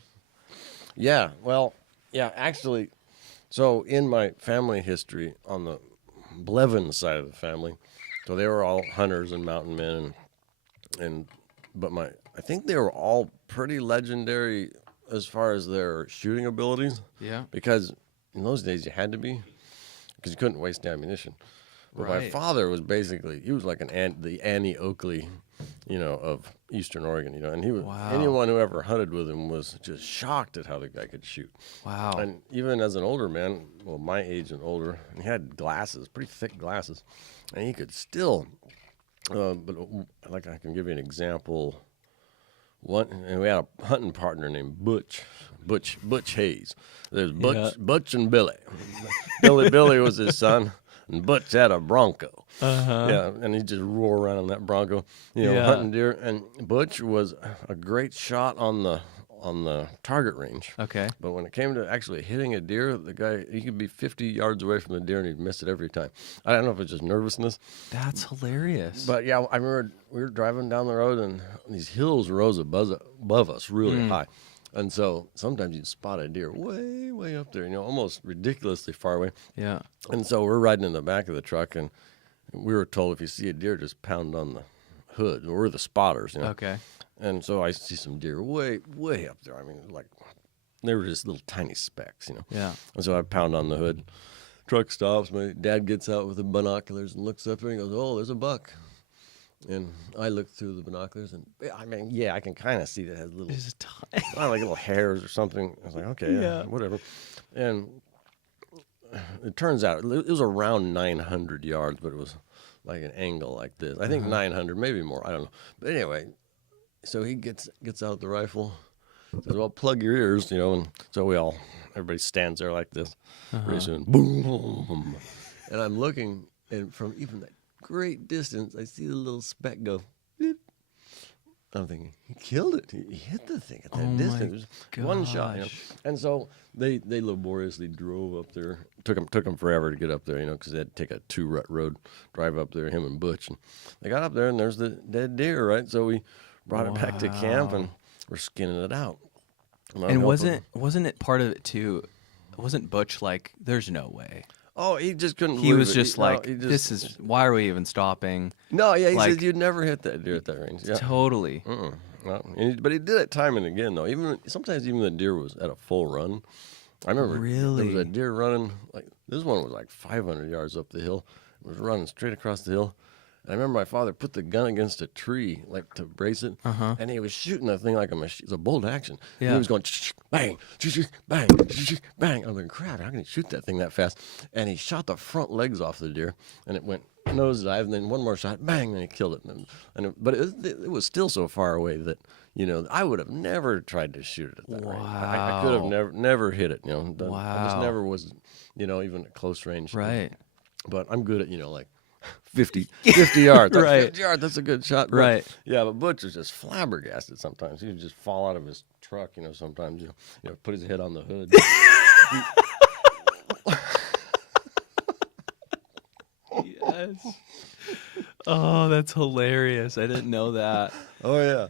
Yeah. Well. Yeah. Actually, so in my family history on the Blevin side of the family, so they were all hunters and mountain men, but I think they were all pretty legendary as far as their shooting abilities. Yeah. Because in those days you had to be. because you couldn't waste ammunition. But my Right. father was basically, he was like the Annie Oakley, of Eastern Oregon, and he was, Wow. anyone who ever hunted with him was just shocked at how the guy could shoot. Wow. And even as an older man, well, my age and older, he had glasses, pretty thick glasses, and he could still, but like I can give you an example. And we had a hunting partner named Butch Hayes. There's Butch and Billy. Billy was his son, and Butch had a Bronco. Yeah, and he just roar around on that Bronco, hunting deer. And Butch was a great shot on the target range. Okay. But when it came to actually hitting a deer, the guy, he could be 50 yards away from the deer and he'd miss it every time. I don't know if it's just nervousness. That's hilarious. But yeah, I remember we were driving down the road and these hills rose above us really high. And so sometimes you'd spot a deer way, way up there, almost ridiculously far away. Yeah. And so we're riding in the back of the truck and we were told if you see a deer, just pound on the hood. We're the spotters, Okay. And so I see some deer way, way up there. I mean, like, they were just little tiny specks, Yeah. And so I pound on the hood. Truck stops. My dad gets out with the binoculars and looks up there and goes, "Oh, there's a buck." And I look through the binoculars and, I can kind of see that it has little, It's tiny. like little hairs or something. I was like, okay, yeah, whatever. And it turns out it was around 900 yards, but it was like an angle like this. I think 900, maybe more. I don't know. But anyway, so he gets out the rifle, says, "Well, plug your ears," and so everybody stands there like this, pretty soon, boom, and I'm looking, and from even that great distance, I see the little speck go, bleep. I'm thinking, he killed it. He hit the thing at that distance. It was one shot, And so they laboriously drove up there. Took them forever to get up there, because they had to take a 2-rut road, drive up there, him and Butch. And they got up there, and there's the dead deer, right? So we brought it back to camp, and we're skinning it out. And wasn't it part of it too? Wasn't Butch like, "There's no way"? Oh, he just couldn't. He was just this is why are we even stopping? No, yeah, he like, said you'd never hit that deer at that range. Yeah. Totally. Well, but he did it time and again, though. Sometimes even the deer was at a full run. I remember there was a deer running, like this one was like 500 yards up the hill. It was running straight across the hill. And I remember my father put the gun against a tree, like to brace it, and he was shooting that thing like a machine. It's a bolt action. Yeah. And he was going bang, bang, bang. I'm going, crap, how can he shoot that thing that fast? And he shot the front legs off the deer, and it went nosedive, and then one more shot, bang, and he killed it. But it was still so far away that I would have never tried to shoot it at that range. I could have never hit it. I just never was, even at close range. Right. But I'm good at like 50 yards. Right. 50 yards, that's a good shot. But, Right. Yeah, but Butch is just flabbergasted sometimes. He would just fall out of his truck, sometimes, put his head on the hood. Yes. Oh, that's hilarious. I didn't know that. Oh, yeah.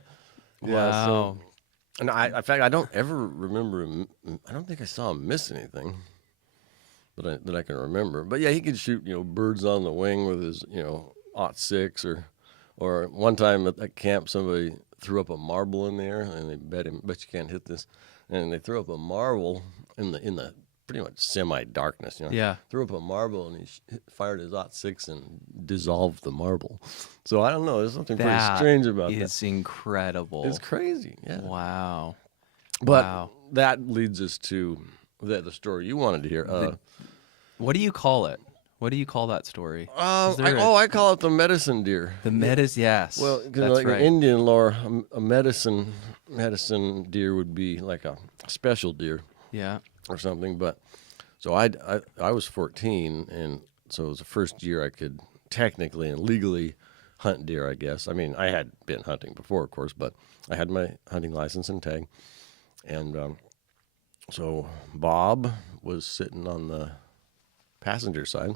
Yeah, Wow. so, and in fact, I don't ever remember him. I don't think I saw him miss anything that I can remember. But yeah, he could shoot, birds on the wing with his, .6 or one time at camp, somebody threw up a marble in the air and they bet you can't hit this. And they threw up a marble in the pretty much semi-darkness, Yeah. Threw up a marble and he fired his .6 and dissolved the marble. So I don't know. There's something pretty strange about that. It's incredible. It's crazy. Yeah. Wow. But that leads us to the story you wanted to hear. What do you call it? What do you call that story? I call it the medicine deer. The medicine, yes. Well, that's like right. in Indian lore, a medicine deer would be like a special deer Yeah. or something. But so I was 14, and so it was the first year I could technically and legally hunt deer, I guess. I mean, I had been hunting before, of course, but I had my hunting license and tag. And so Bob was sitting on the passenger side.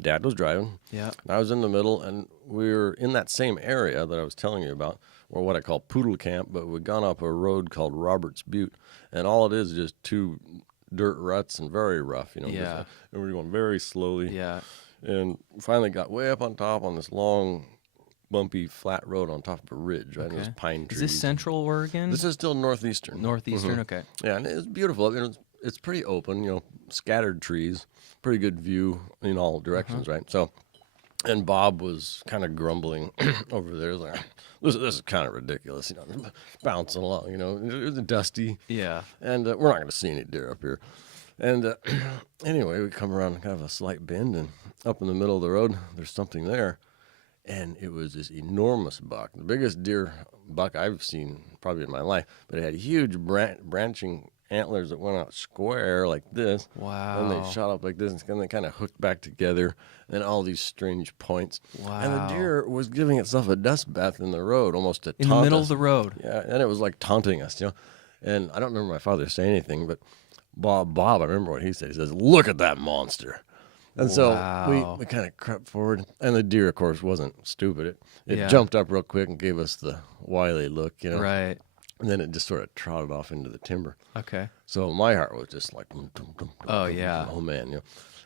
Dad was driving. Yeah. And I was in the middle, and we were in that same area that I was telling you about, or what I call Poodle Camp, but we'd gone up a road called Roberts Butte, and all it is just 2 dirt ruts and very rough, Yeah. And we were going very slowly. Yeah. And finally got way up on top on this long, bumpy, flat road on top of a ridge, right? And there's pine trees. Is this Central Oregon? This is still northeastern. Northeastern, okay. Yeah, and it was beautiful. it's pretty open, scattered trees, pretty good view in all directions, right? So, and Bob was kind of grumbling over there, like, this is kind of ridiculous, bouncing along, it was dusty. Yeah. And we're not going to see any deer up here. And anyway, we come around kind of a slight bend, and up in the middle of the road, there's something there. And it was this enormous buck, the biggest deer buck I've seen probably in my life. But it had huge branching antlers that went out square like this. Wow. And they shot up like this, and then they kind of hooked back together, and all these strange points. Wow. And the deer was giving itself a dust bath in the road, almost to In taunt the middle us. of the road. Yeah, and it was like taunting us, And I don't remember my father saying anything, but Bob, I remember what he said. He says, "Look at that monster." And so we kind of crept forward, and the deer, of course, wasn't stupid. It jumped up real quick and gave us the wily look, Right. And then it just sort of trotted off into the timber. Okay. So my heart was just like, Oh, yeah. oh man,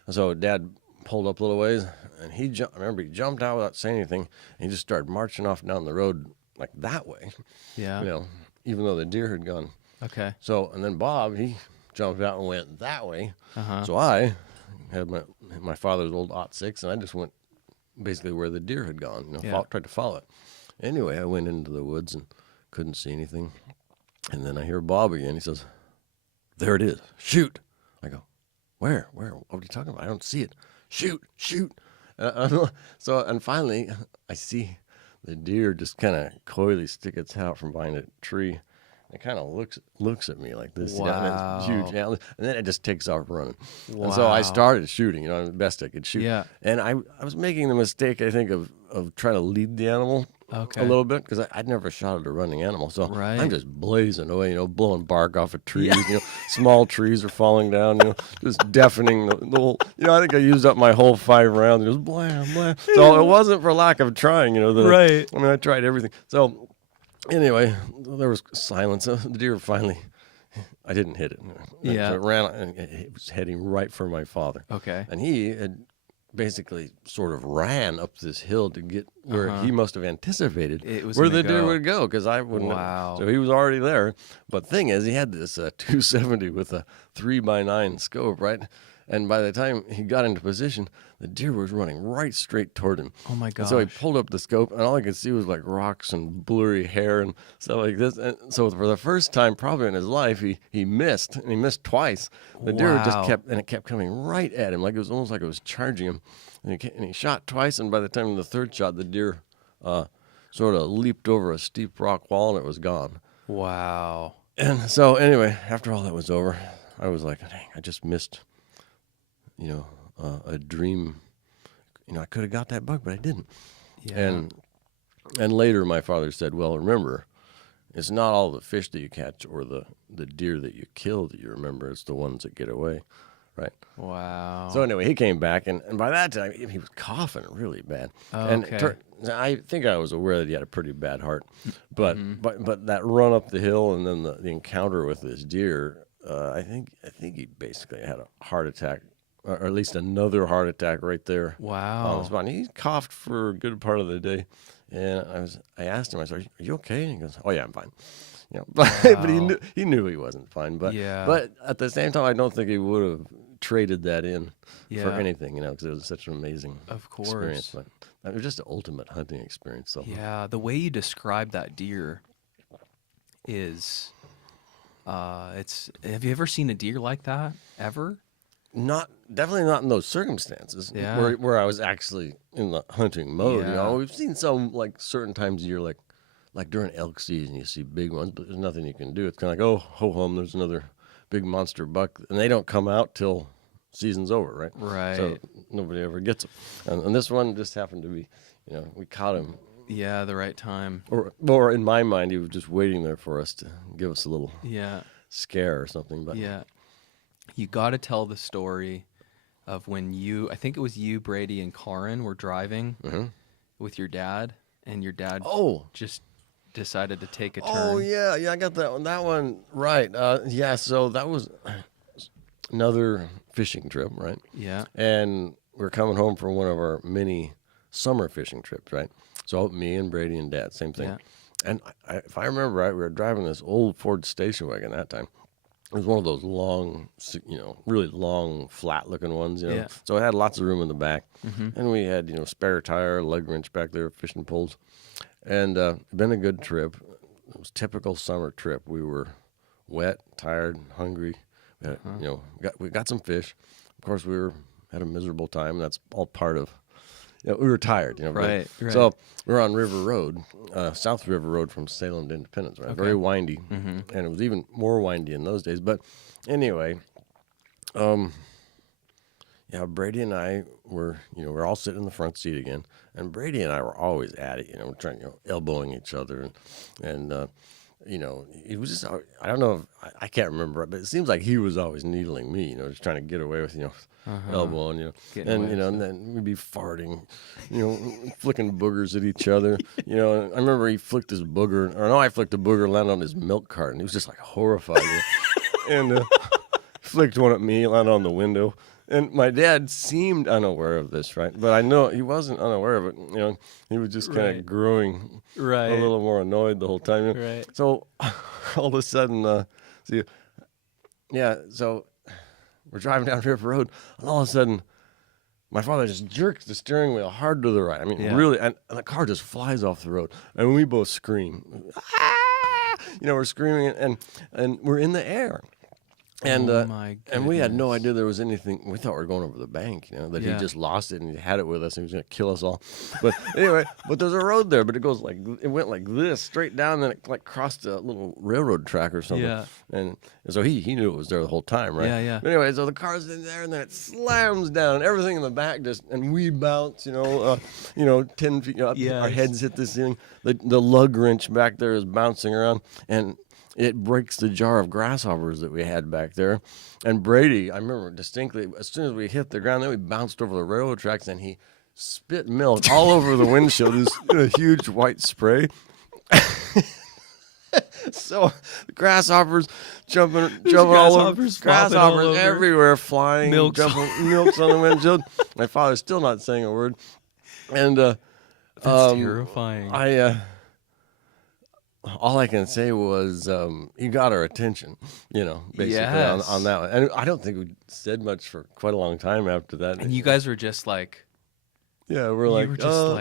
And so Dad pulled up a little ways, and I remember he jumped out without saying anything, and he just started marching off down the road like that way. Yeah. Even though the deer had gone. Okay. So, and then Bob, he jumped out and went that way. Uh-huh. So I had my father's old .6, and I just went basically where the deer had gone. Tried to follow it. Anyway, I went into the woods and couldn't see anything. And then I hear Bob again. He says, "There it is. Shoot." I go, "Where? What are you talking about? I don't see it. Shoot." And finally, I see the deer just kind of coyly stick its head out from behind a tree. It kind of looks at me like this. Wow. It's huge antlers, and then it just takes off running. Wow. And so I started shooting, the best I could shoot. Yeah. And I was making the mistake, I think, of trying to lead the animal a little bit, because I'd never shot at a running animal. So I'm just blazing away, blowing bark off of trees. Small trees are falling down, just deafening the whole. I think I used up my whole 5 rounds. It was blam, blam. So it wasn't for lack of trying, Right. I tried everything. So anyway, there was silence. The deer finally, I didn't hit it. Yeah. So it ran, and it was heading right for my father. Okay. And he had basically sort of ran up this hill to get where he must have anticipated where the deer would go, because I wouldn't. Wow. So he was already there. But thing is, he had this 270 with a 3x9 scope, right? And by the time he got into position, the deer was running right straight toward him. Oh, my And gosh. so he pulled up the scope, and all I could see was like rocks and blurry hair and stuff like this. And so for the first time probably in his life, he missed, and he missed twice. The deer just kept coming right at him, like it was almost like it was charging him. And he shot twice, and by the time of the third shot, the deer sort of leaped over a steep rock wall, and it was gone. Wow. And so anyway, after all that was over, I was like, dang, I just missed, a dream. I could have got that buck, but I didn't. Yeah. And later my father said, well, remember, it's not all the fish that you catch or the deer that you kill that you remember. It's the ones that get away, right? Wow. So anyway, he came back, and by that time, he was coughing really bad. Oh, and okay. I think I was aware that he had a pretty bad heart. But but that run up the hill and then the encounter with this deer, I think he basically had a heart attack, or at least another heart attack right there. Wow. On the spot. And he coughed for a good part of the day. And I asked him, I said, "Are you okay?" And he goes, "Oh yeah, I'm fine." But he knew he wasn't fine. But at the same time, I don't think he would have traded that in for anything, because it was such an amazing experience. But it was just an ultimate hunting experience. So yeah, the way you describe that deer is, have you ever seen a deer like that ever? Definitely not in those circumstances. Yeah. Where I was actually in the hunting mode. Yeah. We've seen some like certain times a year, like during elk season, you see big ones, but there's nothing you can do. It's kind of like, oh, ho hum, there's another big monster buck, and they don't come out till season's over, right? Right. So nobody ever gets them. And this one just happened to be, we caught him. Yeah, the right time. Or in my mind, he was just waiting there for us to give us a little scare or something. But yeah, you got to tell the story of when I think it was you, Brady, and Karin were driving with your dad, and your dad just decided to take a turn. Oh, yeah, I got that one right. So that was another fishing trip, right? Yeah. And we're coming home from one of our mini summer fishing trips, right? So me and Brady and Dad, same thing. Yeah. And if I remember right, we were driving this old Ford station wagon that time. It was one of those long, really long, flat-looking ones, Yeah. So it had lots of room in the back. And we had, spare tire, leg wrench back there, fishing poles. And been a good trip. It was a typical summer trip. We were wet, tired, hungry. We got some fish. Of course, had a miserable time. That's all part of. We were tired. Right. So we were on River Road, South River Road from Salem to Independence. Right, very windy, and it was even more windy in those days. But anyway, Brady and I we're all sitting in the front seat again, and Brady and I were always at it. We're trying, elbowing each other, and it was just, I don't know, I can't remember, but it seems like he was always needling me, just trying to get away with, elbowing, and then we'd be farting, flicking boogers at each other, I remember he flicked his booger, or no, I flicked a booger, landed on his milk carton. He was just like horrified, and flicked one at me, landed on the window. And my dad seemed unaware of this, right? But I know he wasn't unaware of it. He was just kind of growing a little more annoyed the whole time. Right. So all of a sudden, so we're driving down River Road, and all of a sudden, my father just jerks the steering wheel hard to the right. I mean, really, and the car just flies off the road, and we both scream. Ah! We're screaming, and we're in the air. And and we had no idea there was anything. We thought we were going over the bank, that he just lost it and he had it with us and he was going to kill us all. But anyway, there's a road there, but it went like this straight down, and then it like crossed a little railroad track or something. Yeah. And so he knew it was there the whole time, right? Yeah. But anyway, so the car's in there, and then it slams down, and everything in the back and we bounce, 10 feet up. Yes. Our heads hit the ceiling. The lug wrench back there is bouncing around, and it breaks the jar of grasshoppers that we had back there. And Brady, I remember distinctly, as soon as we hit the ground, then we bounced over the railroad tracks, and he spit milk all over the windshield. It was a huge white spray. So grasshoppers jumping all over. Grasshoppers everywhere, flying, jumping, milks on the windshield. My father's still not saying a word. And That's terrifying. All I can say was he got our attention, basically on that one. And I don't think we said much for quite a long time after that. And you guys were just like, we're just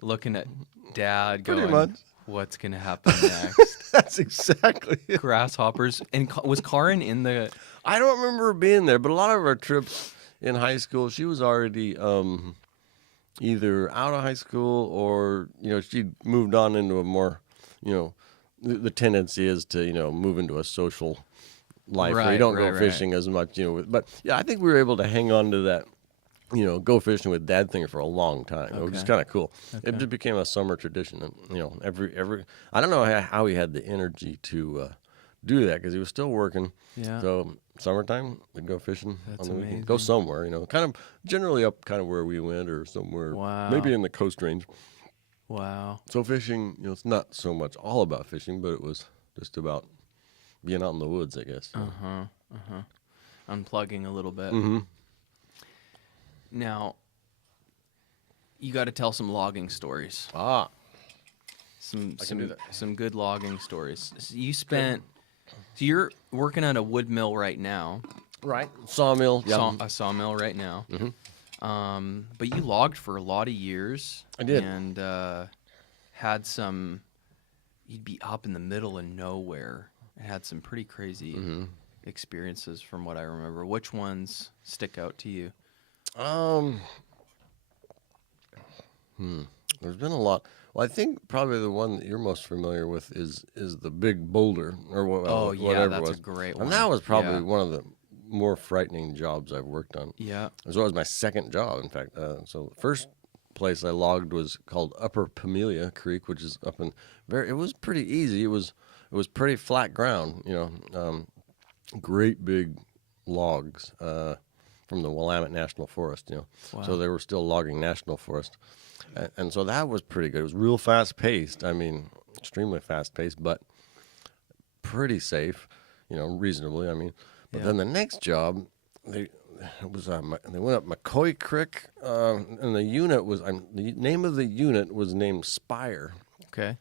looking at Dad pretty going, much. What's going to happen next? That's exactly it. Grasshoppers. And was Karin in the... I don't remember her being there, but a lot of our trips in high school, she was already either out of high school or, she'd moved on into a more, the tendency is to, move into a social life where you don't go fishing as much, But, I think we were able to hang on to that, go fishing with Dad thing for a long time. It was just kind of cool. Okay. It just became a summer tradition. And, every I don't know how he had the energy to do that because he was still working. Yeah. So summertime, we'd go fishing That's on the weekend. amazing. Go somewhere, kind of generally up kind of where we went or somewhere, maybe in the Coast Range. Wow. So fishing, it's not so much all about fishing, but it was just about being out in the woods, I guess. Unplugging a little bit. Mm-hmm. Now, you got to tell some logging stories. I Some can do that. some good logging stories. So you're working at a wood mill right now. Right. Sawmill. Yeah. A sawmill right now. Mm-hmm. But you logged for a lot of years. I did. And had some. You'd be up in the middle of nowhere and had some pretty crazy experiences from what I remember. Which ones stick out to you? There's been a lot. Well, I think probably the one that you're most familiar with is the big boulder or whatever that's it was. a great one. And that was probably one of the more frightening jobs I've worked on. Yeah. As well as my second job, in fact. So the first place I logged was called Upper Pamelia Creek, which is up in it was pretty easy. It was pretty flat ground, great big logs from the Willamette National Forest, Wow. So they were still logging national forest. And so that was pretty good. It was real fast-paced. I mean, extremely fast-paced, but pretty safe, reasonably. I mean, but then the next job, they went up McCoy Creek, and the unit was the name of the unit was named Spire. Okay.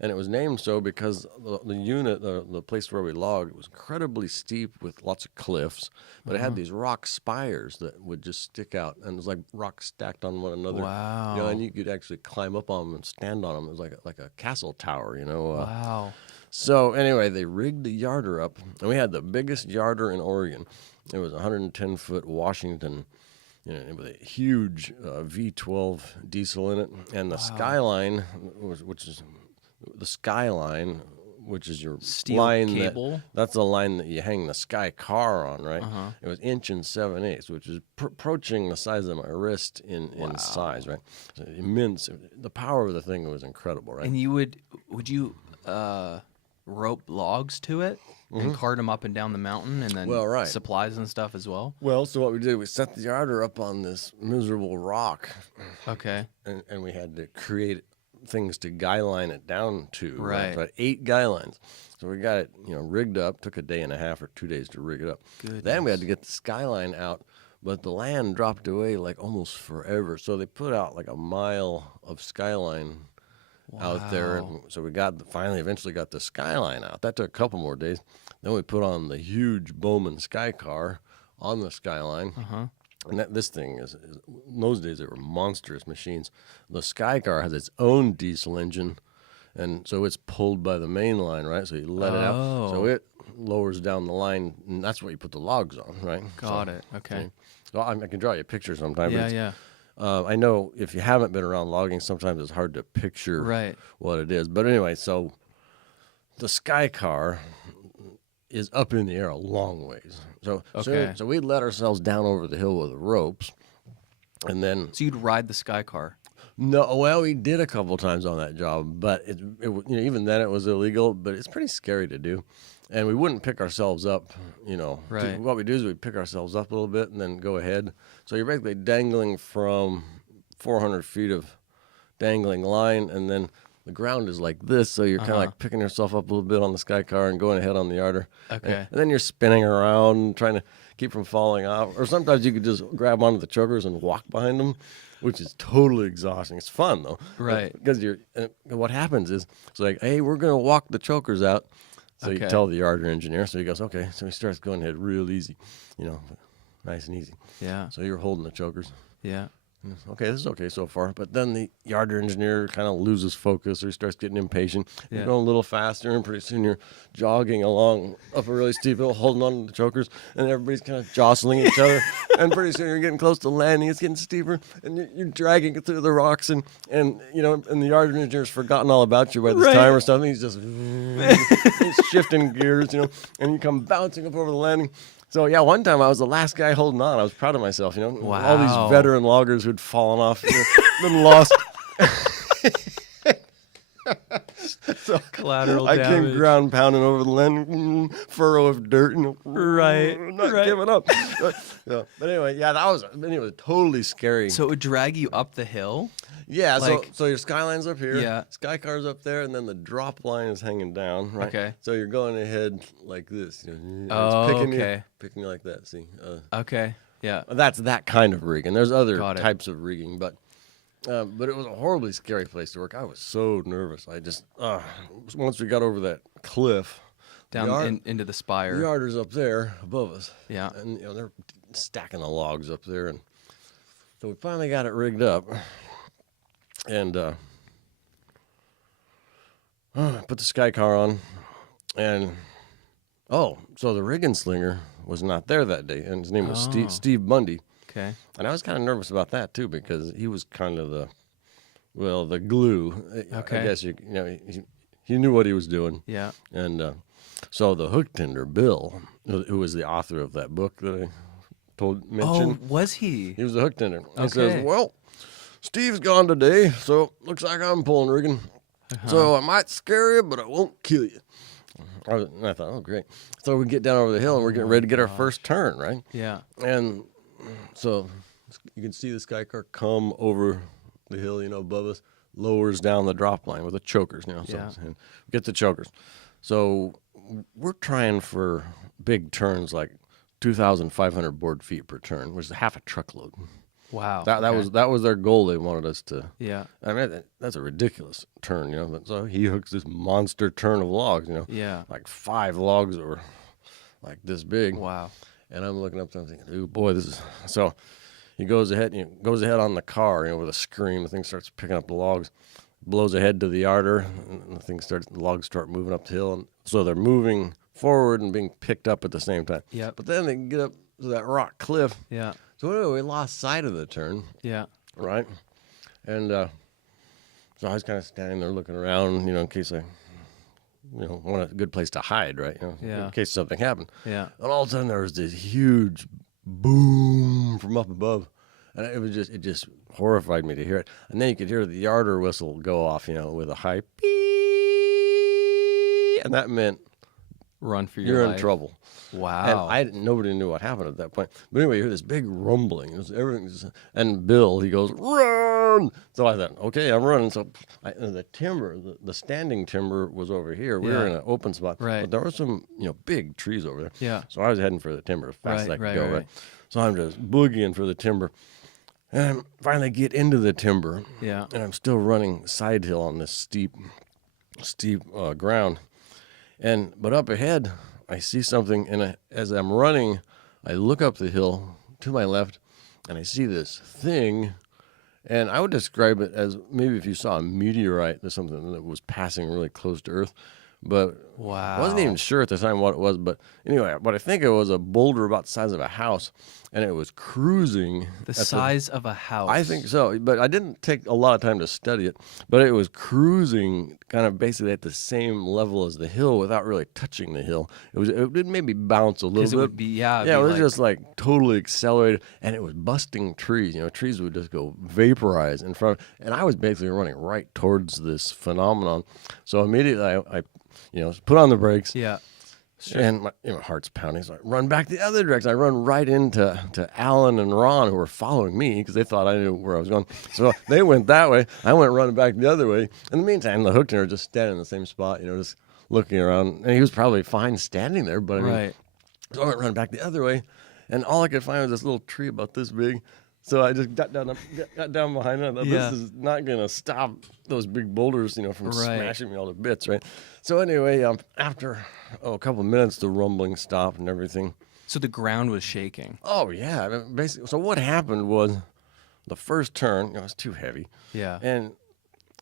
And it was named so because the unit, the place where we logged, was incredibly steep with lots of cliffs, but it had these rock spires that would just stick out, and it was like rocks stacked on one another. Wow. You know, and you could actually climb up on them and stand on them. It was like a castle tower, you know. Wow. So anyway, they rigged the yarder up, and we had the biggest yarder in Oregon. It was 110-foot Washington, you know, with a huge V12 diesel in it, and the Skyline, which is your Steel line cable? that's the line that you hang the Sky Car on, right? It was 1 7/8, which is approaching the size of my wrist in size, right? So immense. The power of the thing was incredible, right? And would you rope logs to it and cart them up and down the mountain, and then supplies and stuff as well? Well, so what we did, we set the yarder up on this miserable rock. Okay. And we had to create things to guy line it down to. Right. So I had 8 guy lines. So we got it, you know, rigged up. Took a day and a half or 2 days to rig it up. Goodness. Then we had to get the skyline out, but the land dropped away like almost forever. So they put out like a mile of skyline out there. And so we eventually got the skyline out. That took a couple more days. Then we put on the huge Bowman Sky Car on the skyline. And this thing in those days, they were monstrous machines. The Sky Car has its own diesel engine, and so it's pulled by the main line, right? So you let it out. So it lowers down the line, and that's what you put the logs on, right? Got it. Okay. So I can draw you a picture sometime. Yeah. I know if you haven't been around logging, sometimes it's hard to picture what it is. But anyway, so the Sky Car is up in the air a long ways. So we let ourselves down over the hill with the ropes, and then... So you'd ride the Sky Car? No, well, we did a couple times on that job, but even then it was illegal, but it's pretty scary to do. And we wouldn't pick ourselves up, you know. Right. What we do is we pick ourselves up a little bit and then go ahead. So you're basically dangling from 400 feet of dangling line, and then the ground is like this, so you're kind of like picking yourself up a little bit on the Sky Car and going ahead on the yarder. Okay. And then you're spinning around, trying to keep from falling off. Or sometimes you could just grab onto the chokers and walk behind them, which is totally exhausting. It's fun, though. Right. Because what happens is, it's like, hey, we're going to walk the chokers out. So you tell the yarder engineer. So he goes, okay. So he starts going ahead real easy, you know, nice and easy. Yeah. So you're holding the chokers. Yeah. Okay, this is okay so far. But then the yarder engineer kind of loses focus, or he starts getting impatient. You're going a little faster, and pretty soon you're jogging along up a really steep hill, holding on to the chokers, and everybody's kind of jostling each other. And pretty soon you're getting close to landing. It's getting steeper, and you're dragging it through the rocks, and you know, and the yarder engineer's forgotten all about you by this time or something. He's just he's shifting gears, you know, and you come bouncing up over the landing. So, yeah, one time I was the last guy holding on. I was proud of myself, you know. Wow. All these veteran loggers who'd fallen off, been lost. So Collateral I damage. came ground pounding over the land, furrow of dirt, you know, not giving up. But anyway, yeah, it was totally scary. So it would drag you up the hill? Yeah, so your skyline's up here, Sky Car's up there, and then the drop line is hanging down, right? Okay. So you're going ahead like this. You know, Oh, it's picking okay. picking you like that, see? Okay, yeah. That's that kind of rigging. There's other types of rigging, but it was a horribly scary place to work. I was so nervous. I just, once we got over that cliff. Down into the spire. The yarder's up there above us. Yeah. And, you know, they're stacking the logs up there. And so we finally got it rigged up. And put the Sky Car on. And, so the rigging slinger was not there that day. And his name was Steve Bundy. Okay. And I was kind of nervous about that, too, because he was kind of the glue. Okay. I guess, you know, he knew what he was doing. Yeah. And so the hook tender, Bill, who was the author of that book that I mentioned. Oh, was he? He was the hook tender. Okay. He says, well, Steve's gone today, so looks like I'm pulling rigging. So I might scare you, but I won't kill you. I thought, oh, great. So we get down over the hill, and we're getting ready to get our first turn, right? Yeah. And so you can see the Sky Car come over the hill, you know, above us, lowers down the drop line with the chokers, you know. So and get the chokers. So we're trying for big turns like 2,500 board feet per turn, which is half a truckload. Wow. That was their goal. They wanted us to. Yeah. I mean, that's a ridiculous turn, But so he hooks this monster turn of logs, Yeah. like 5 logs that were like this big. Wow. And I'm looking up there, I'm thinking, "Ooh, boy, this is." So he goes ahead on the car, with a scream. The thing starts picking up the logs, blows ahead to the yarder, and the logs start moving up the hill, and so they're moving forward and being picked up at the same time. Yeah. But then they get up to that rock cliff. Yeah. So anyway, we lost sight of the turn. Yeah. Right. And so I was kind of standing there looking around, in case I, want a good place to hide, right? Yeah. In case something happened. Yeah. And all of a sudden there was this huge boom from up above. And it just horrified me to hear it. And then you could hear the yarder whistle go off, with a high beep. And that meant Run for you're life. in trouble. Wow. And nobody knew what happened at that point. But anyway, you hear this big rumbling. And Bill, he goes, "Run!" So I thought, okay, I'm running. So the timber, the standing timber was over here. We were in an open spot. Right. But there were some, big trees over there. Yeah. So I was heading for the timber as fast as I could go. Right. So I'm just boogieing for the timber. And I finally get into the timber. Yeah. And I'm still running side hill on this steep ground. But up ahead, I see something, and as I'm running, I look up the hill to my left, and I see this thing, and I would describe it as maybe if you saw a meteorite or something that was passing really close to Earth, but Wow. I wasn't even sure at the time what it was, but anyway, what I think it was a boulder about the size of a house, and it was cruising. The size of a house. I think so, but I didn't take a lot of time to study it. But it was cruising kind of basically at the same level as the hill without really touching the hill. It did maybe bounce a little bit. It would be, it'd Yeah, be it was like- just like totally accelerated, and it was busting trees. Trees would just go vaporize in front. And I was basically running right towards this phenomenon. So immediately I put on the brakes. Yeah. And my heart's pounding, so I run back the other direction. I run right into Alan and Ron, who were following me because they thought I knew where I was going. So they went that way. I went running back the other way. In the meantime, the hook was just standing in the same spot, just looking around. And he was probably fine standing there, but I mean, Right. so I went running back the other way, and all I could find was this little tree about this big. So I just got down behind it. I thought, Yeah. this is not going to stop those big boulders, from Right. smashing me all to bits, right? So anyway, after a couple of minutes, the rumbling stopped and everything. So the ground was shaking. Oh, yeah. I mean, basically, so what happened was the first turn, it was too heavy. Yeah. And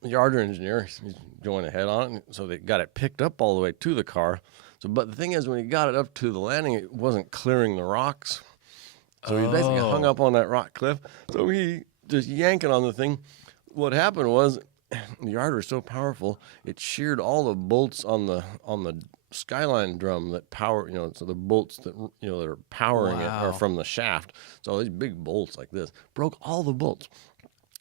the yarder engineer, he's going ahead on it, so they got it picked up all the way to the car. But the thing is, when he got it up to the landing, it wasn't clearing the rocks. So he basically hung up on that rock cliff. So he just yanking on the thing. What happened was the yarder was so powerful, it sheared all the bolts on the skyline drum that power, so the bolts that that are powering it Wow. are from the shaft. So these big bolts like this broke all the bolts.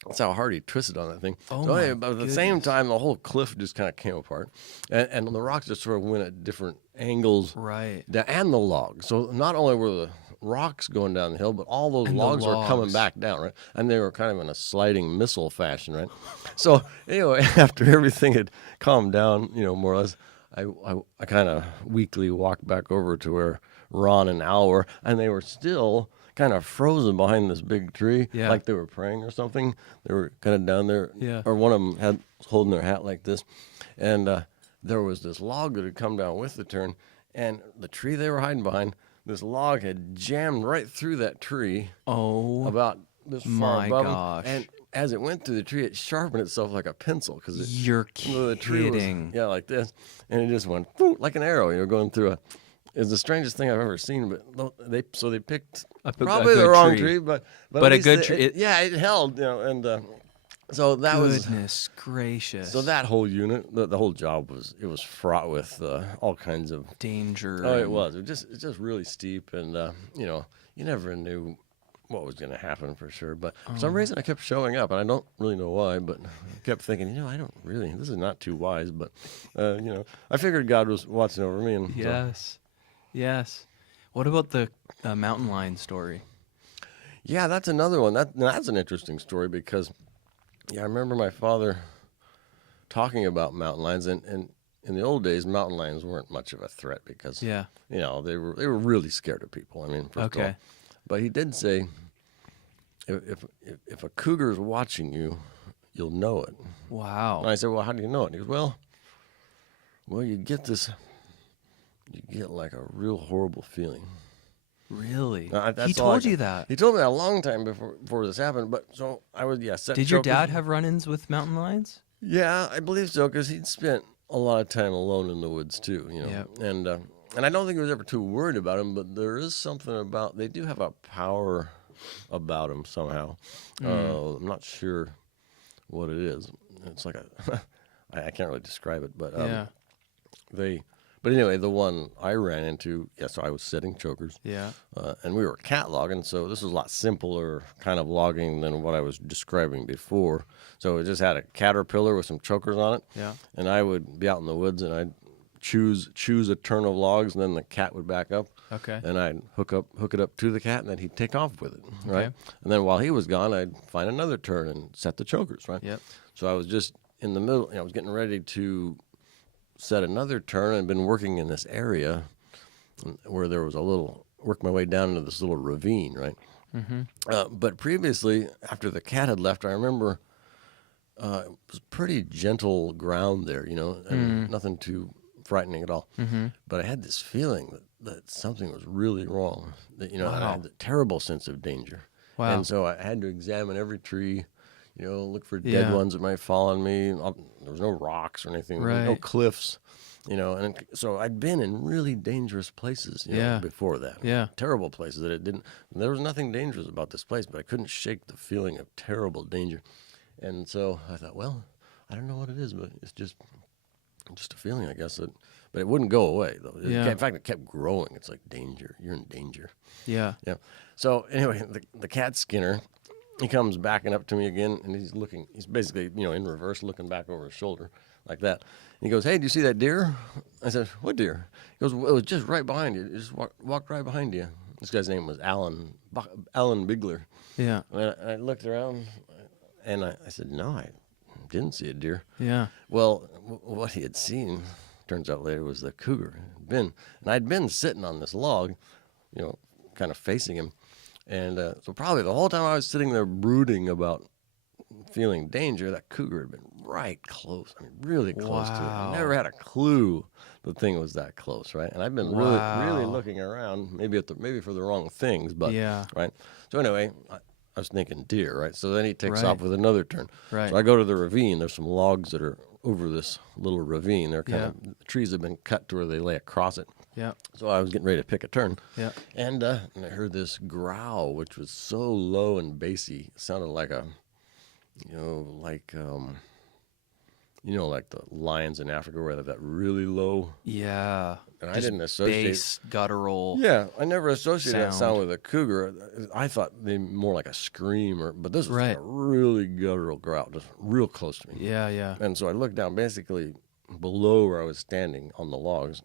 That's how hard he twisted on that thing. Oh so my anyway, but at the same goodness. time, the whole cliff just kind of came apart, and the rocks just sort of went at different angles. Right. And the logs. So not only were the rocks going down the hill, but all those And the logs were coming logs. back down, right? And they were kind of in a sliding missile fashion, right? So anyway, after everything had calmed down, more or less, I kind of weakly walked back over to where Ron and Al were, and they were still kind of frozen behind this big tree, Yeah. like they were praying or something. They were kind of down there, Yeah. or one of them was holding their hat like this, and there was this log that had come down with the turn, and the tree they were hiding behind, this log had jammed right through that tree Oh. about this far my above 'em, gosh. and as it went through the tree, it sharpened itself like a pencil because You're the tree was kidding. like this, and it just went "Poof," like an arrow. Going through it's the strangest thing I've ever seen. But they picked A probably the good wrong tree. tree, but But at a least good it- tree. it held, and so that was. Goodness gracious. So that whole unit, the whole job was fraught with all kinds of. danger. Oh, it and- was. It's just really steep, and you never knew what was going to happen for sure. But for some reason, I kept showing up, and I don't really know why. But I kept thinking, I don't really. This is not too wise, but I figured God was watching over me. And so- Yes. Yes. What about the mountain lion story? yeah, that's another one. That's an interesting story because, I remember my father talking about mountain lions, and in the old days, mountain lions weren't much of a threat because Yeah. they were really scared of people. I mean, first of all. Okay. But he did say if a cougar is watching you, you'll know it. Wow. And I said, well, how do you know it? He goes, well, you get like a real horrible feeling. Really? That's He all I told can- you that. He told me that a long time before this happened. But so I was, setting Did your chokers. dad have run-ins with mountain lions? Yeah, I believe so, because he'd spent a lot of time alone in the woods too, Yep. And I don't think he was ever too worried about him, but there is something about, they do have a power about them somehow. I'm not sure what it is. It's like I can't really describe it, but Yeah. But anyway, the one I ran into, so I was setting chokers. Yeah. And we were catlogging, so this was a lot simpler kind of logging than what I was describing before. So it just had a caterpillar with some chokers on it. Yeah. And I would be out in the woods, and I'd choose a turn of logs, and then the cat would back up. Okay. And I'd hook it up to the cat, and then he'd take off with it, right? Okay. And then while he was gone, I'd find another turn and set the chokers, right? Yep. So I was just in the middle. I was getting ready to set another turn, and been working in this area where there was worked my way down into this little ravine, right? Mm-hmm. But previously, after the cat had left, I remember it was pretty gentle ground there, and nothing too frightening at all. Mm-hmm. But I had this feeling that something was really wrong. That and I had a terrible sense of danger. Wow. And so I had to examine every tree. Look for dead ones that might fall on me. There was no rocks or anything. There was no Right. cliffs, and so I'd been in really dangerous places, before that. Yeah. Terrible places there was nothing dangerous about this place, but I couldn't shake the feeling of terrible danger. And so I thought, well, I don't know what it is, but it's just a feeling, I guess. But it wouldn't go away, though. Yeah. In fact, it kept growing. It's like danger. You're in danger. Yeah. Yeah. So anyway, the cat skinner, he comes backing up to me again, and he's basically, in reverse, looking back over his shoulder like that. And he goes, hey, do you see that deer? I said, what deer? He goes, well, it was just right behind you. It just walked right behind you. This guy's name was Alan Bigler. Yeah. And I looked around, and I said, no, I didn't see a deer. Yeah. Well, what he had seen, turns out later, was the cougar. I'd been sitting on this log, kind of facing him. And so probably the whole time I was sitting there brooding about feeling danger, that cougar had been right close. I mean, really close to it. I never had a clue the thing was that close, right? And I've been really looking around, maybe for the wrong things, but right. So anyway, I was thinking deer, right? So then he takes off with another turn. Right. So I go to the ravine. There's some logs that are over this little ravine. They're kind of, the trees have been cut to where they lay across it. Yeah. So I was getting ready to pick a turn. Yeah. And I heard this growl, which was so low and bassy. It sounded like like the lions in Africa where they have that really low. Yeah. And I didn't associate. Bass, guttural. Yeah, I never associated that sound. sound with a cougar. I thought maybe more like a scream, but this was like a really guttural growl, just real close to me. Yeah, yeah. And so I looked down, basically below where I was standing on the logs,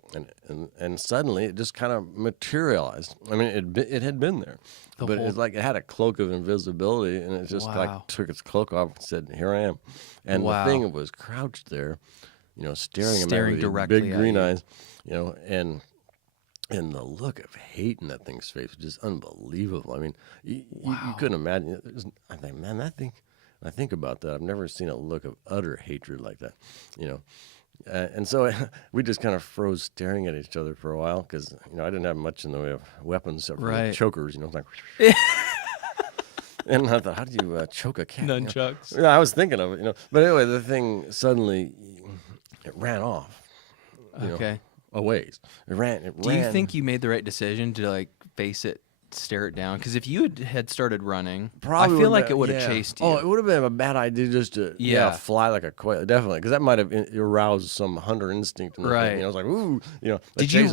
and suddenly it just kind of materialized. I mean, it had been there, but it's like it had a cloak of invisibility, and it just like took its cloak off and said, "Here I am," and the thing was crouched there, staring at me with directly big at green you. eyes, and the look of hate in that thing's face was just unbelievable. I mean, you couldn't imagine it. I think, man, that thing. I think about that. I've never seen a look of utter hatred like that, And so we just kind of froze staring at each other for a while because, I didn't have much in the way of weapons except for the chokers, like. And I thought, how do you choke a cat? Nunchucks. Yeah, I was thinking of it, But anyway, the thing suddenly, it ran off. Okay. A ways. It ran. Do you think you made the right decision to face it, stare it down? Because if you had started running, I feel like it would have chased you. Oh, it would have been a bad idea just to fly like a quail, definitely, because that might have aroused some hunter instinct. In the thing. I was like, ooh,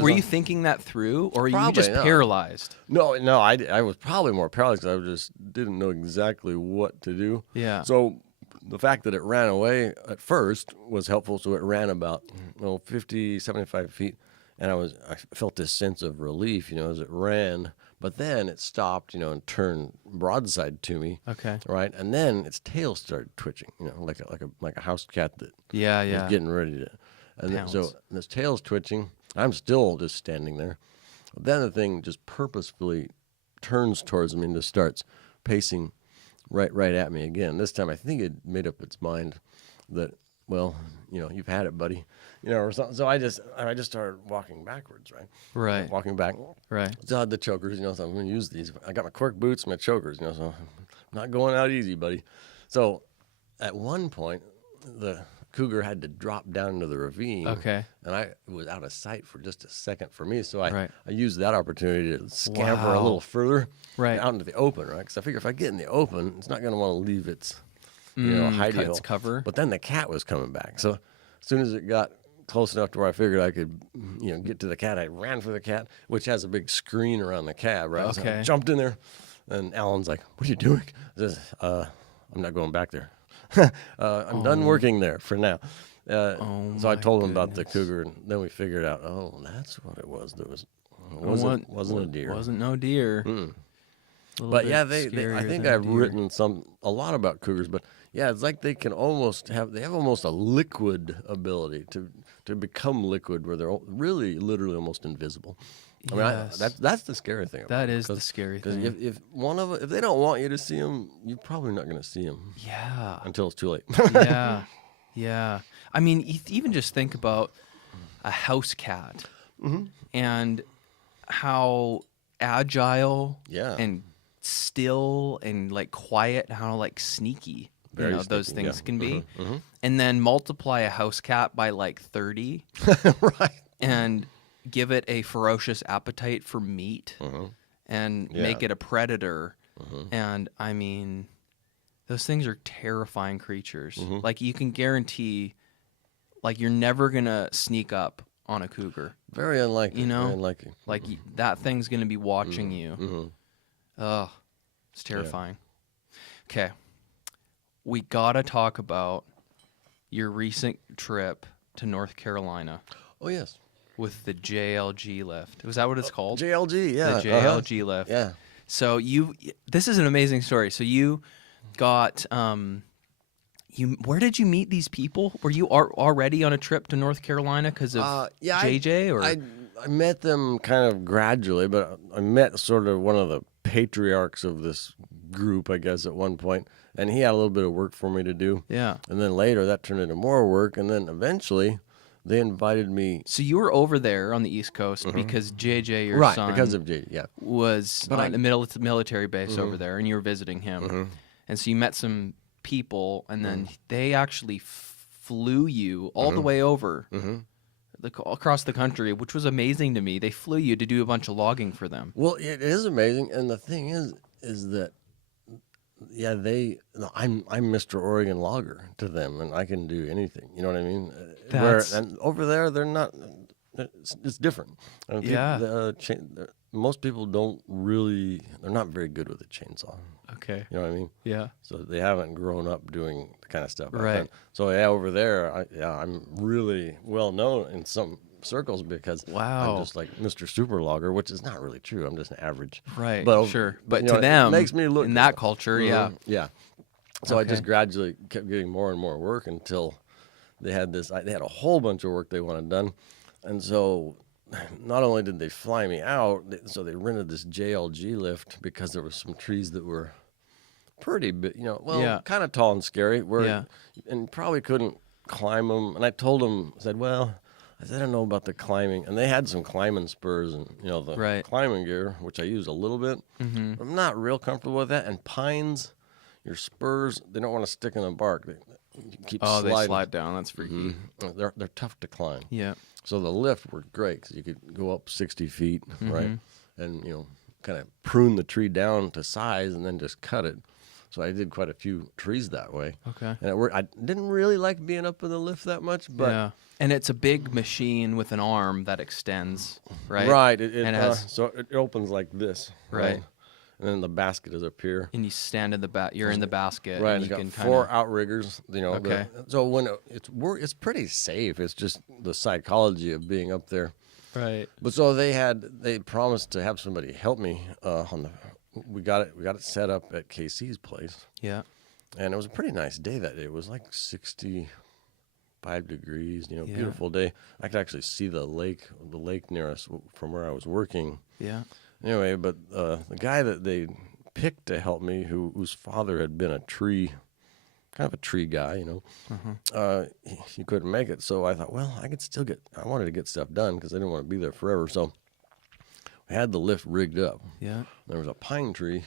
Were you thinking that through, or were you just paralyzed? No, I was probably more paralyzed because I just didn't know exactly what to do. Yeah. So the fact that it ran away at first was helpful. So it ran about 50, 75 feet, and I felt this sense of relief, as it ran. But then it stopped, and turned broadside to me. Okay. Right, and then its tail started twitching, like a house cat that was getting ready to. And then, so this tail's twitching. I'm still just standing there. Then the thing just purposefully turns towards me and just starts pacing right at me again. This time I think it made up its mind that, well, you've had it, buddy, or something. So I just started walking backwards, right? Right. Walking back. Right. So I had the chokers, so I'm going to use these. I got my cork boots, my chokers, so I'm not going out easy, buddy. So at one point, the cougar had to drop down into the ravine. Okay. And it was out of sight for just a second for me. So I Right. used that opportunity to scamper a Wow. little further Right. out into the open, right? Because I figure if I get in the open, it's not going to want to leave its, hidey cut hole. its cover. But then the cat was coming back. So as soon as it got close enough to where I figured I could, get to the cat, I ran for the cat, which has a big screen around the cab, right? So I Okay. jumped in there, and Alan's like, "What are you doing?" I says, "I'm not going back there. I'm done working there for now." So I my told him about the goodness. cougar, and then we figured out, oh, that's what it was. Wasn't a deer. Wasn't no deer. Mm. But yeah, I think I've written a lot about cougars, but yeah, it's like they have almost a liquid ability to become liquid, where they're really, literally, almost invisible. I mean, Yes. that's the scary thing. That is the scary Because thing. if they don't want you to see them, you're probably not going to see them Yeah. until it's too late. Yeah. Yeah. I mean, even just think about a house cat and how agile Yeah. and still and like quiet, how like sneaky Very those sneaky, things yeah. can be. Mhm. And then multiply a house cat by like 30 Right. and give it a ferocious appetite for meat and make Yeah. it a predator. And I mean, those things are terrifying creatures. Like you can guarantee, like you're never gonna sneak up on a cougar. Very unlikely. Very unlikely. Like that thing's gonna be watching you. Ugh, it's terrifying. Okay, we gotta talk about your recent trip to North Carolina Oh yes. with the JLG lift. Was that what it's called? JLG. Yeah. The JLG lift. Yeah. So this is an amazing story. So you got where did you meet these people? Were you already on a trip to North Carolina because of JJ? I met them kind of gradually, but I met sort of one of the patriarchs of this group, I guess, at one point, and he had a little bit of work for me to do. Yeah. And then later that turned into more work, and then eventually they invited me. So you were over there on the East Coast because JJ, your Right, son, because of JJ, yeah. was But on the military base over there, and you were visiting him. And so you met some people, and then they actually flew you all the way over across the country, which was amazing to me. They flew you to do a bunch of logging for them. Well, it is amazing, and the thing is that, yeah, I'm Mr. Oregon Logger to them, and I can do anything. You know what I mean? And over there, they're not. It's different. I mean, Yeah. Most people don't really. They're not very good with a chainsaw. Okay. You know what I mean? Yeah. So they haven't grown up doing the kind of stuff I've Right. done. So yeah, over there, I'm really well known in some circles because Wow. I'm just like Mr. Super Logger, which is not really true. I'm just an average. Right. But Sure. But you to know, them, it makes me look in good. that culture, yeah. Yeah. So I Okay. just gradually kept getting more and more work until they had they had a whole bunch of work they wanted done. And so not only did they fly me out, so they rented this JLG lift because there was some trees that were pretty big, Yeah. kind of tall and scary, Yeah. and probably couldn't climb them. And I told them, I said, I don't know about the climbing. And they had some climbing spurs and, the Right. climbing gear, which I used a little bit. I'm not real comfortable with that. And pines, your spurs, they don't want to stick in the bark. They keep sliding. They slide down. That's freaky. They're tough to climb. Yeah. So the lift worked great because you could go up 60 feet, Mm-hmm. right? And, kind of prune the tree down to size and then just cut it. So I did quite a few trees that way. Okay. And it worked. I didn't really like being up in the lift that much, but yeah. And it's a big machine with an arm that extends, right? right. And it has, So it opens like this, Right. And then the basket is up here. and you stand in the you're in the basket, Right, and it's you got can 4 kind outriggers. Okay. So when it's pretty safe. It's just the psychology of being up there. of right. But so they promised to have somebody help me we got it set up at KC's place, Yeah. and it was a pretty nice day that day. It was like 65 degrees, beautiful day. I could actually see the lake near us from where I was working. Yeah. Anyway, but the guy that they pick to help me, whose father had been a tree guy, he couldn't make it. So I thought, well, I wanted to get stuff done because I didn't want to be there forever. So I had the lift rigged up. Yeah. There was a pine tree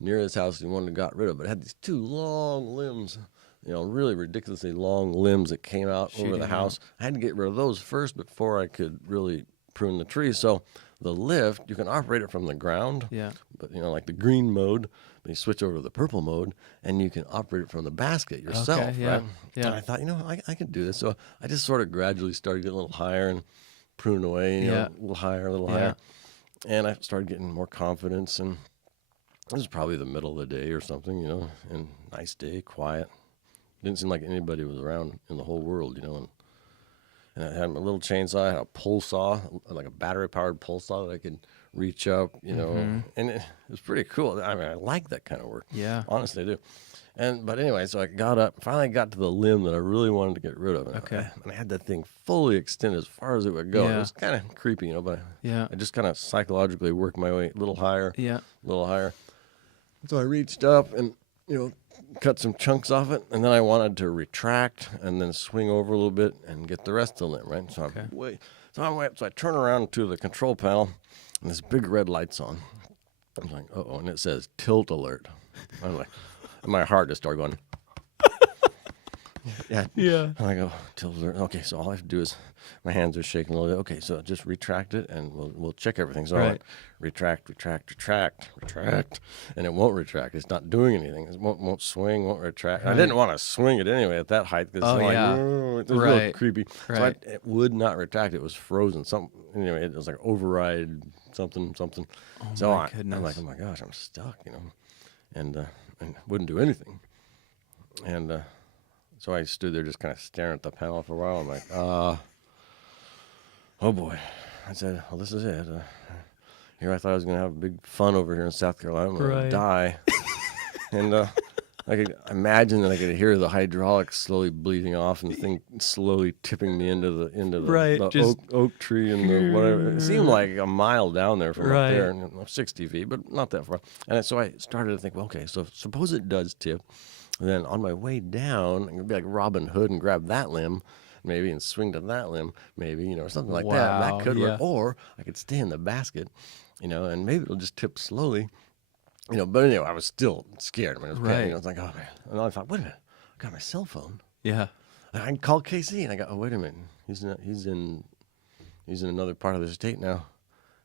near his house he wanted to got rid of, but it had these 2 long limbs, really ridiculously long limbs that came out over the house. I had to get rid of those first before I could really prune the tree. So the lift, you can operate it from the ground, but like the green mode, but you switch over to the purple mode, and you can operate it from the basket yourself, right? Yeah. And I thought, I could do this. So I just sort of gradually started getting a little higher and prune away, a little higher. And I started getting more confidence, and it was probably the middle of the day or something, and nice day, quiet. Didn't seem like anybody was around in the whole world, and I had my little chainsaw. I had a pull saw, like a battery-powered pull saw that I could reach up, and it was pretty cool. I mean, I like that kind of work. Yeah. Honestly, I do. But anyway, so I got up, finally got to the limb that I really wanted to get rid of. Okay. And I had that thing fully extended as far as it would go. Yeah. It was kind of creepy, but Yeah. I just kind of psychologically worked my way a little higher. Yeah. A little higher. So I reached up and, cut some chunks off it, and then I wanted to retract and then swing over a little bit and get the rest of the limb, right? So so I turn around to the control panel, and this big red light's on. I'm like, uh-oh, and it says tilt alert. I'm like, and my heart just started going. Yeah. And I go, tilt alert. Okay, so all I have to do is, my hands are shaking a little bit. Okay, so just retract it, and we'll check everything. So I went, retract, and it won't retract. It's not doing anything. It won't swing, won't retract. Right. I didn't want to swing it anyway at that height because it was real creepy. Right. So it would not retract. It was frozen. Anyway, it was like override something. Oh So my goodness. I'm like, oh my gosh, I'm stuck, and wouldn't do anything. And so I stood there just kind of staring at the panel for a while. I'm like, oh boy. I said, well, this is it. Here I thought I was going to have big fun over here in South Carolina. I'm going to die. And I could imagine that I could hear the hydraulics slowly bleeding off and the thing slowly tipping me into the oak tree and the whatever. It seemed like a mile down there from up there, 60 feet, but not that far. And so I started to think, well, okay, so suppose it does tip. And then on my way down, I'm going to be like Robin Hood and grab that limb, maybe, and swing to that limb, maybe, or something like that. That could work. Or I could stay in the basket, and maybe it'll just tip slowly. But anyway, I was still scared. I mean, it was I was like, oh, man. And I thought, wait a minute, I got my cell phone. Yeah. And I called KC, and I go, oh, wait a minute. He's in another part of the state now.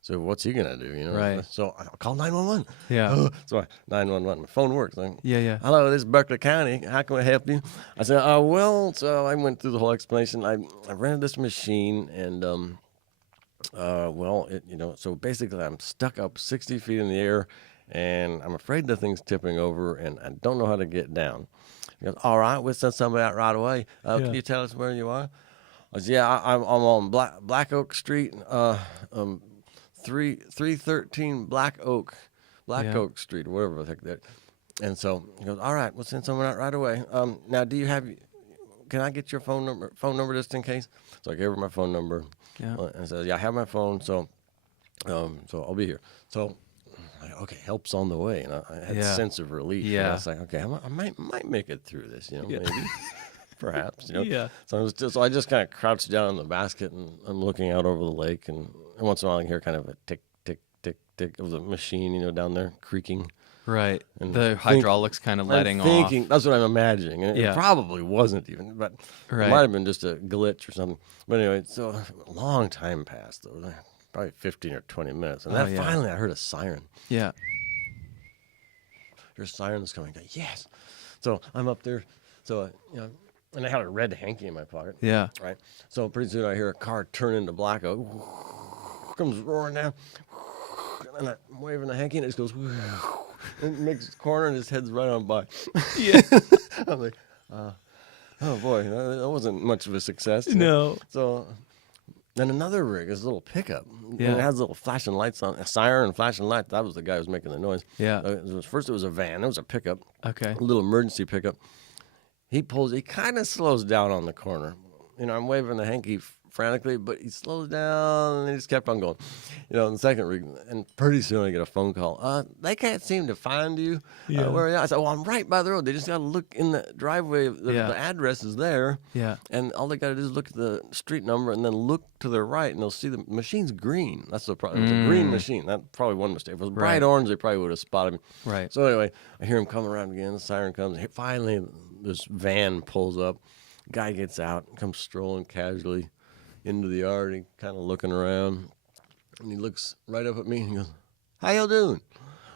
So what's he going to do, Right. So I call 911. Yeah. So 911, my phone works. Yeah. Hello, this is Berkeley County. How can I help you? I said, so I went through the whole explanation. I rented this machine, and, so basically I'm stuck up 60 feet in the air, and I'm afraid the thing's tipping over, and I don't know how to get down. He goes, all right, we'll send somebody out right away. Can you tell us where you are? I said, yeah, I'm on Black Oak Street, 313 Black Oak Street, or whatever the heck that. And so he goes, all right, we'll send someone out right away. Now, can I get your phone number just in case? So I gave her my phone number. Yeah. And said, yeah, I have my phone, so I'll be here. So, okay, help's on the way. And I had a sense of relief. Yeah. I was like, okay, I might make it through this, maybe. Perhaps, Yeah. So I just kind of crouched down in the basket, and I'm looking out over the lake, and once in a while I can hear kind of a tick, tick, tick, tick of the machine, down there creaking. Right. And the hydraulics kind of letting off. That's what I'm imagining. And it probably wasn't even, but it might have been just a glitch or something. But anyway, so a long time passed, though, probably 15 or 20 minutes. And then finally I heard a siren. Yeah. There's sirens coming. Yes. So I'm up there. So, and I had a red hanky in my pocket. Yeah. Right. So pretty soon I hear a car turn into Black Oak. Comes roaring down. And I'm waving the hanky, and it just goes. And makes a corner, and his head's right on by. Yeah. I'm like, oh boy, that wasn't much of a success. No. So then another rig is a little pickup. Yeah. And it has little flashing lights on, a siren and flashing lights. That was the guy who was making the noise. Yeah. First it was a van. It was a pickup. Okay. A little emergency pickup. He kind of slows down on the corner. I'm waving the hanky frantically, but he slows down and he just kept on going. You know, in the second rig, and pretty soon I get a phone call. They can't seem to find you. Yeah. Where are you? I said, well, I'm right by the road. They just got to look in the driveway. The address is there. Yeah. And all they got to do is look at the street number and then look to their right, and they'll see the machine's green. That's the problem. It's a green machine. That's probably one mistake. If it was bright orange, they probably would have spotted me. Right. So anyway, I hear him coming around again. The siren comes. Finally, this van pulls up. Guy gets out, comes strolling casually into the yard. He kind of looking around, and he looks right up at me and he goes, "How y'all doing?"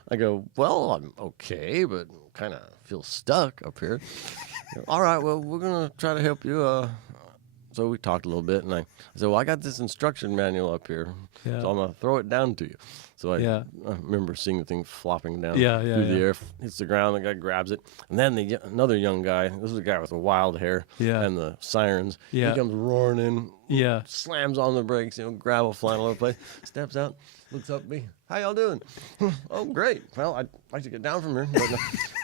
I go, "Well, I'm okay, but kind of feel stuck up here." "All right, well, we're gonna try to help you." So we talked a little bit, and I said, "Well, I got this instruction manual up here, so I'm gonna throw it down to you." So I remember seeing the thing flopping down through the air, hits the ground. The guy grabs it, and then another young guy. This is a guy with the wild hair and the sirens. He comes roaring in, slams on the brakes, gravel flying all over the place. Steps out, looks up at me. "How y'all doing?" "Oh, great. Well, I'd like to get down from here." But,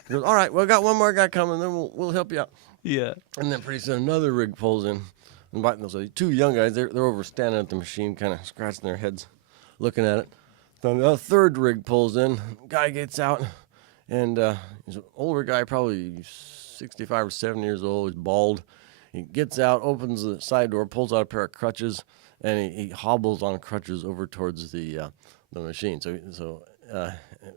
he goes, "All right, well, I got one more guy coming, then we'll help you out." Yeah. And then pretty soon another rig pulls in. And those two young guys, they're over standing at the machine, kind of scratching their heads, looking at it. Then a third rig pulls in. Guy gets out, and he's an older guy, probably 65 or 70 years old. He's bald. He gets out, opens the side door, pulls out a pair of crutches, and he hobbles on crutches over towards the machine. So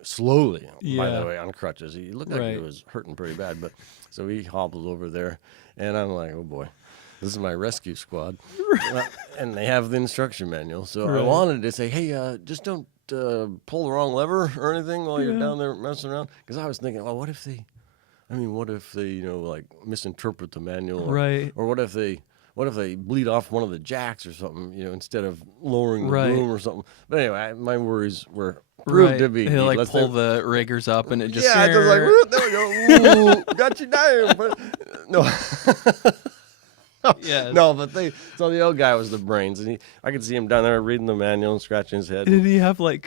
slowly, by the way, on crutches. He looked like he was hurting pretty bad, but so he hobbles over there, and I'm like, oh boy. This is my rescue squad, and they have the instruction manual. So I wanted to say, hey, just don't pull the wrong lever or anything while you're down there messing around. Because I was thinking, well, what if they, like misinterpret the manual, or what if they bleed off one of the jacks or something, instead of lowering the boom or something. But anyway, my worries were proved to be. He'll pull the riggers up, and it just I just like, whoop, there we go, ooh, got you down. But, no. Yes. No, but so the old guy was the brains, and I could see him down there reading the manual and scratching his head. Did he have you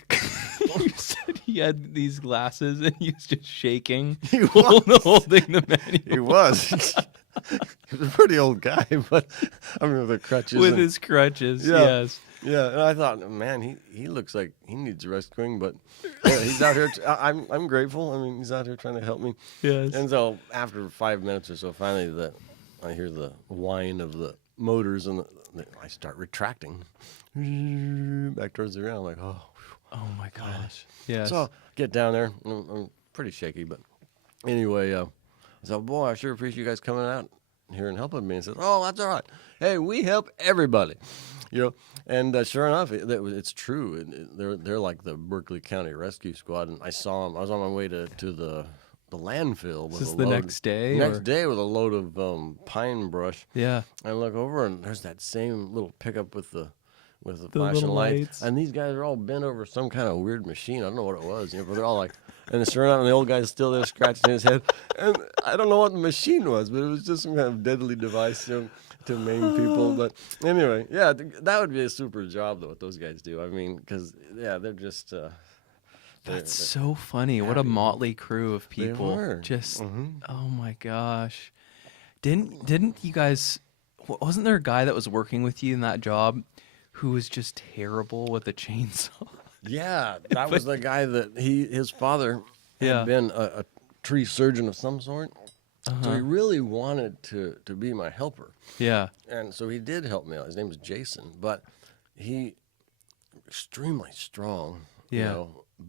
said he had these glasses and he was just shaking, holding the manual. He was. He was a pretty old guy, but I mean with the crutches. With his crutches, yes. Yeah, and I thought, man, he looks like he needs rescuing, but he's out here. I'm grateful. I mean, he's out here trying to help me. Yes. And so after 5 minutes or so, finally I hear the whine of the motors, and I start retracting back towards the ground. I'm like, oh my gosh. Yes. So I get down there. I'm pretty shaky, but anyway, I said, boy, I sure appreciate you guys coming out here and helping me. And says, oh, that's all right. Hey, we help everybody, And sure enough, it's true. They're like the Berkeley County Rescue Squad, and I saw them. I was on my way to the landfill. Is this the next day? Next day with a load of pine brush. Yeah. I look over, and there's that same little pickup with the flashing little lights. And these guys are all bent over some kind of weird machine. I don't know what it was, but they're all like, and sure enough, and the old guy's still there scratching his head. And I don't know what the machine was, but it was just some kind of deadly device to maim people. But anyway, yeah, that would be a super job, though, what those guys do. I mean, because, they're just... That's so funny. What a motley crew of people. They were. Just, oh my gosh. Didn't you guys, wasn't there a guy that was working with you in that job who was just terrible with a chainsaw? Yeah, that was the guy that his father had been a tree surgeon of some sort. So he really wanted to be my helper. Yeah. And so he did help me out. His name was Jason, but he extremely strong,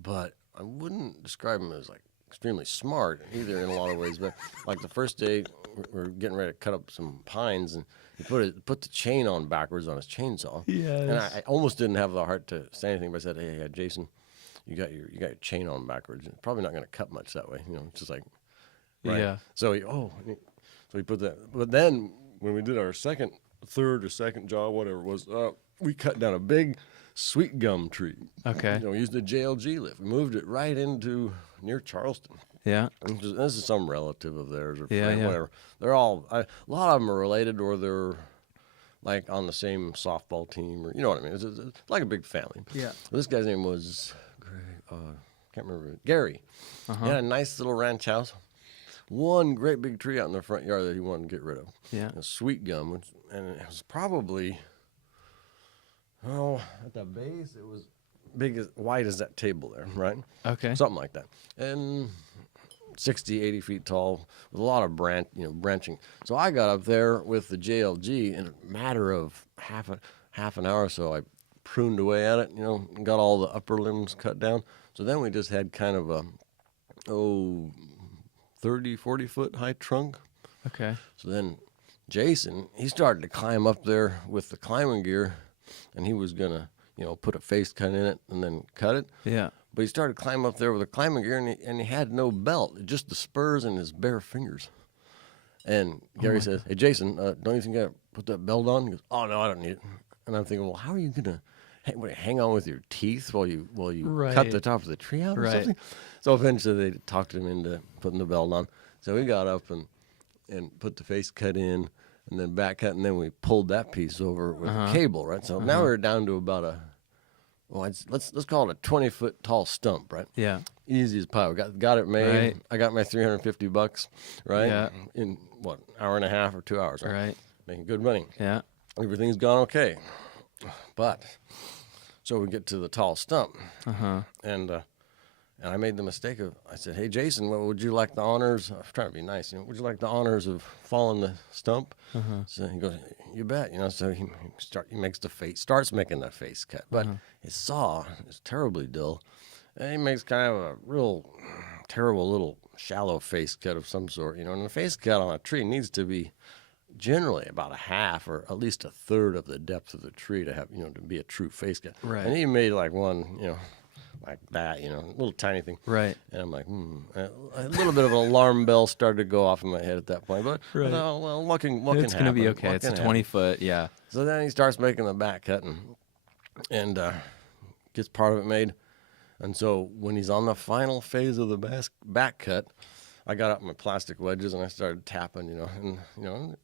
but I wouldn't describe him as like extremely smart either in a lot of ways. But like the first day, we're getting ready to cut up some pines, and he put the chain on backwards on his chainsaw. Yes. And I almost didn't have the heart to say anything, but I said, "Hey, Jason, you got your chain on backwards. It's probably not going to cut much that way, It's just like, right?" Yeah. So he put that. But then when we did our third or second job, whatever it was, we cut down a big sweet gum tree. Okay. We used a JLG lift. We moved it right into near Charleston. Yeah. This is some relative of theirs or Yeah, friend, yeah. whatever. They're all a lot of them are related, or they're like on the same softball team, or you know what I mean. It's like a big family. Yeah. This guy's name was can't remember, Gary. He had a nice little ranch house. One great big tree out in the front yard that he wanted to get rid of. Yeah. A sweet gum, and it was probably Oh, at the base, it was wide as that table there, right? Okay. Something like that. And 60, 80 feet tall with a lot of branching. So I got up there with the JLG in a matter of half an hour or so. I pruned away at it, and got all the upper limbs cut down. So then we just had kind of a 30, 40 foot high trunk. Okay. So then Jason, he started to climb up there with the climbing gear, and he was gonna, put a face cut in it and then cut it. Yeah. But he started climbing up there with the climbing gear, and he had no belt, just the spurs and his bare fingers. And Gary says, "Hey, Jason, don't you think I put that belt on?" He goes, "Oh no, I don't need it." And I'm thinking, well, how are you gonna hang on with your teeth while you cut the top of the tree out or something? So eventually they talked him into putting the belt on. So we got up and put the face cut in, and then back cut, and then we pulled that piece over with a cable, right? So now we're down to about let's call it a 20-foot tall stump, right? Yeah. Easy as pie. We got it made. Right. I got my $350, right? Yeah. In what, hour and a half or 2 hours, right? Right. Making good money. Yeah. Everything's gone okay. But so we get to the tall stump, and I made the mistake of, I said, "Hey, Jason, would you like the honors?" I was trying to be nice, would you like the honors of falling the stump? So he goes, "You bet," So he starts making the face cut, but his saw is terribly dull, and he makes kind of a real terrible little shallow face cut of some sort, and the face cut on a tree needs to be generally about a half or at least a third of the depth of the tree to have, to be a true face cut. Right. And he made like one, like that, a little tiny thing. Right. And I'm like, a little bit of an alarm bell started to go off in my head at that point. But Right. I thought, well, what can It's happen? gonna be okay. What It's a can 20 happen? foot. Yeah. So then he starts making the back cut and gets part of it made. And so when he's on the final phase of the back cut, I got out my plastic wedges and I started tapping, and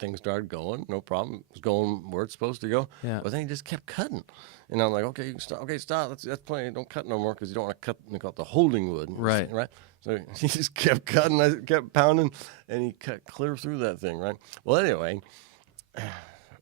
things started going, no problem. It was going where it's supposed to go. Yeah. But then he just kept cutting, and I'm like, okay, you can stop. Okay, stop. That's plenty. Don't cut no more because you don't want to cut the holding wood. Right. Right. So he just kept cutting. I kept pounding, and he cut clear through that thing. Right. Well, anyway,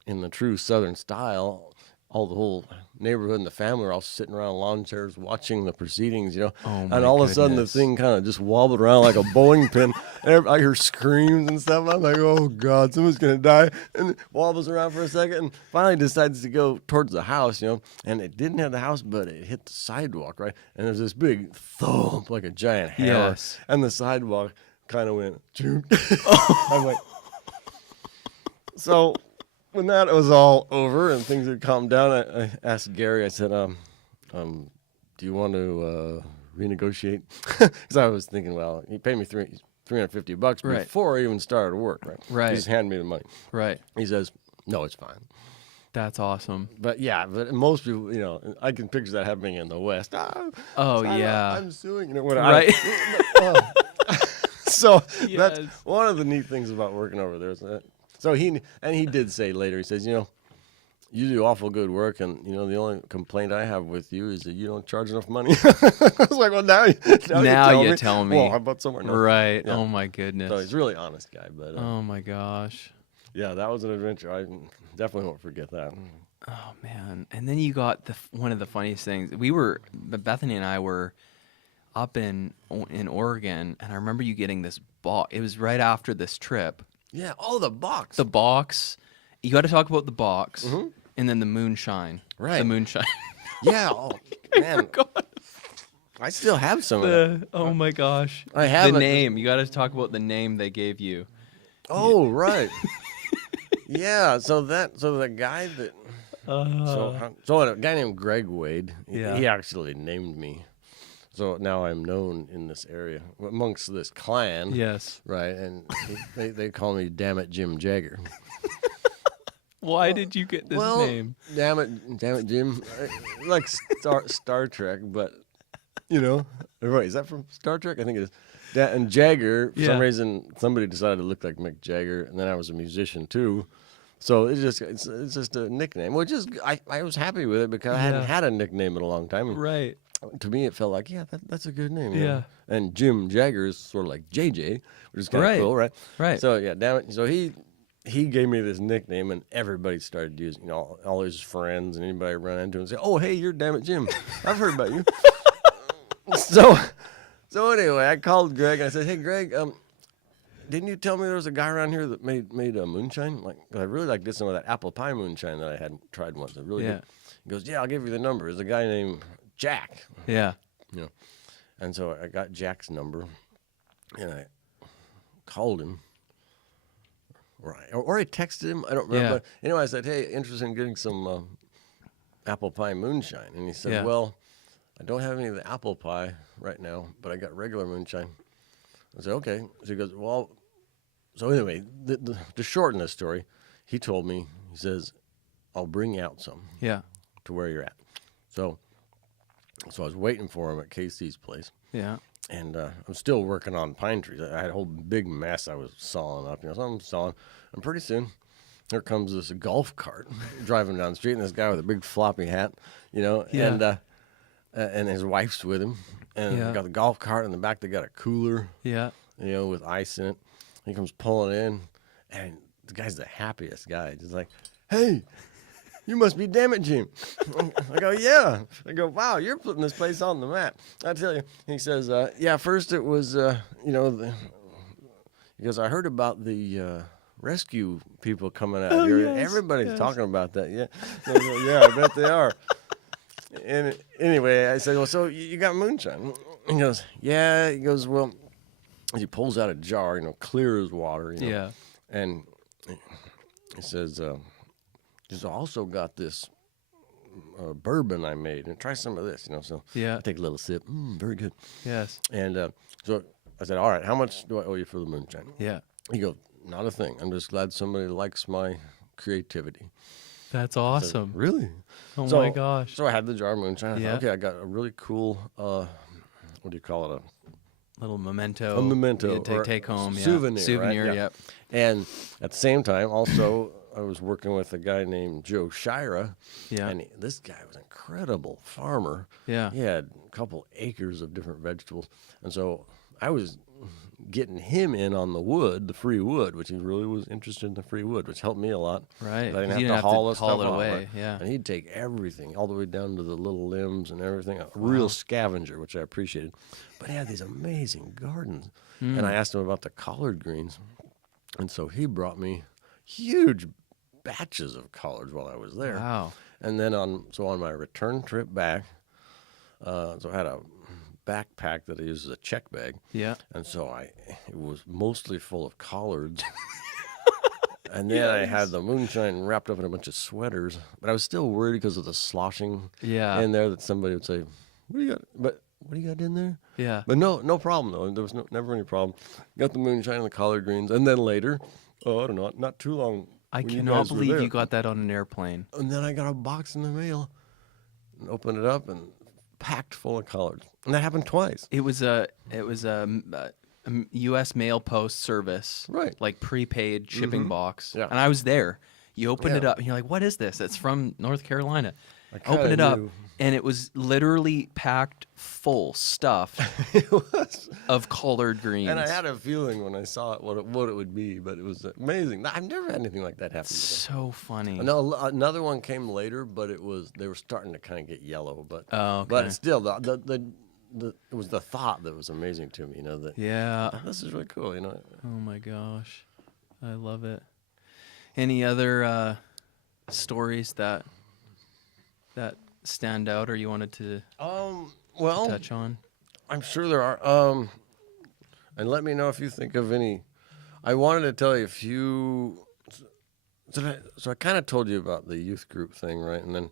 in the true Southern style, the whole neighborhood and the family were all sitting around lawn chairs watching the proceedings, Oh, my and all of a sudden the goodness. thing kind of just wobbled around like a bowling pin. And I hear screams and stuff. I'm like, oh God, someone's gonna die. And it wobbles around for a second, and finally decides to go towards the house, And it didn't hit the house, but it hit the sidewalk, right? And there's this big thump, like a giant hammer, Yes. and the sidewalk kind of went. I'm like, so. When that was all over and things had calmed down, I asked Gary, I said, do you want to renegotiate? Because I was thinking, well, he paid me $350 Right. before I even started work, right? Right. He just handed me the money. Right. He says, no, it's fine. That's awesome. But most people, I can picture that happening in the West. Oh, yeah. I'm suing. Right. So Yes. that's one of the neat things about working over there. So he did say later, he says, you do awful good work, and the only complaint I have with you is that you don't charge enough money. I was like, well, now you tell me. Well, how about somewhere else? Right. Yeah. Oh my goodness. So he's a really honest guy, but Oh my gosh. yeah, that was an adventure. I definitely won't forget that. Oh man. And then you got one of the funniest things. Bethany and I were up in Oregon, and I remember you getting this box. It was right after this trip. Yeah. Oh, the box. The box. You got to talk about the box, and then the moonshine. Right. The moonshine. Yeah. Oh man. I still have some of it. Oh my gosh. I have the it. name. You got to talk about the name they gave you. Oh, right. Yeah. So the guy that. So a guy named Greg Wade. Yeah. He actually named me. So now I'm known in this area amongst this clan. Yes. Right, and they call me Damn It Jim Jagger. Why did you get this name? Damn it Jim. Like Star Trek, but right, is that from Star Trek? I think it is. And Jagger, for some reason, somebody decided to look like Mick Jagger, and then I was a musician too. So it's just a nickname, which is I was happy with it because I hadn't had a nickname in a long time. Right. To me, it felt like, that's a good name. Yeah. And Jim Jagger is sort of like JJ, which is kind of Right. cool, right? Right. So, damn it. So he he gave me this nickname, and everybody started using, all his friends and anybody run into him and say, "Oh, hey, you're Damn It Jim. I've heard about you." So anyway, I called Greg. And I said, "Hey, Greg, didn't you tell me there was a guy around here that made a moonshine? Like, 'cause I really like this some of that apple pie moonshine that I had tried once. It's really good." He goes, "Yeah, I'll give you the number. There's a guy named Jack." Yeah. And so I got Jack's number, and I called him. Right. Or I texted him. I don't remember. Yeah. But anyway, I said, "Hey, interested in getting some apple pie moonshine?" And he said, Yeah. "Well, I don't have any of the apple pie right now, but I got regular moonshine." I said, "Okay." So he goes, "Well," so anyway, to shorten this story, he told me, he says, "I'll bring you out some Yeah. to where you're at." So I was waiting for him at KC's place. Yeah. And I'm still working on pine trees. I had a whole big mess I was sawing up. So I'm sawing. And pretty soon, here comes this golf cart driving down the street, and this guy with a big floppy hat, Yeah. and his wife's with him. And got the golf cart in the back. They got a cooler, Yeah. with ice in it. He comes pulling in, and the guy's the happiest guy. Just like, "Hey, you must be Damn It Jim." I go, "Yeah." I go, "Wow, you're putting this place on the map." I tell you. He says, "Yeah, first it was, he goes, I heard about the rescue people coming out here. yes, Everybody's talking about that." Yeah. So I go, "Yeah, I bet they are." And anyway, I said, "Well, so you got moonshine?" He goes, "Yeah." He goes, "Well," he pulls out a jar, clear as water, Yeah. and he says, "He's also got this bourbon I made, and try some of this, So Yeah. I take a little sip. Very good. Yes. And so I said, "All right, how much do I owe you for the moonshine?" Yeah. He goes, "Not a thing. I'm just glad somebody likes my creativity." That's I said, awesome. "Really?" Oh So- my gosh. So I had the jar of moonshine. I Yeah. thought, okay, I got a really cool, what do you call it? Little memento. A memento. Yeah, or take home. Yeah. Souvenir. Right? Souvenir. Yeah. Yep. And at the same time, also, I was working with a guy named Joe Shira. Yeah. And this guy was an incredible farmer. Yeah. He had a couple acres of different vegetables. And so I was getting him in on the wood, the free wood, which he really was interested in the free wood, which helped me a lot. Right. I 'Cause didn't you have to haul the haul stuff it out, away. right? Yeah. And he'd take everything, all the way down to the little limbs and everything. A real scavenger, which I appreciated. But he had these amazing gardens. And I asked him about the collard greens. And so he brought me huge batches of collards while I was there. Wow. And then on my return trip back, so I had a backpack that I used as a check bag. Yeah. And so it was mostly full of collards. And then I had the moonshine wrapped up in a bunch of sweaters. But I was still worried because of the sloshing Yeah. in there that somebody would say, "What do you got? But what do you got in there?" Yeah. But no problem though. There was never any problem. Got the moonshine and the collard greens, and then later, I don't know, not too long. I when you cannot guys were believe there, you got that on an airplane. And then I got a box in the mail, and opened it up, and packed full of collards. And that happened twice. It was a U.S. mail post service, Right. Like prepaid shipping box. Yeah. And I was there. You open it Yeah. up, and you're like, "What is this?" It's from North Carolina. I kinda Open it up, knew. and it was literally packed full stuff It was. of collard greens. And I had a feeling when I saw it what it would be, but it was amazing. I've never had anything like that happen to me. so funny. Another one came later, but they were starting to kind of get yellow. But Oh, okay. but still, it was the thought that was amazing to me. That Yeah. this is really cool. Oh my gosh, I love it. Any other stories that stand out, or you wanted to well, touch on? I'm sure there are. And let me know if you think of any. I wanted to tell you a few. So I kind of told you about the youth group thing, right? And then,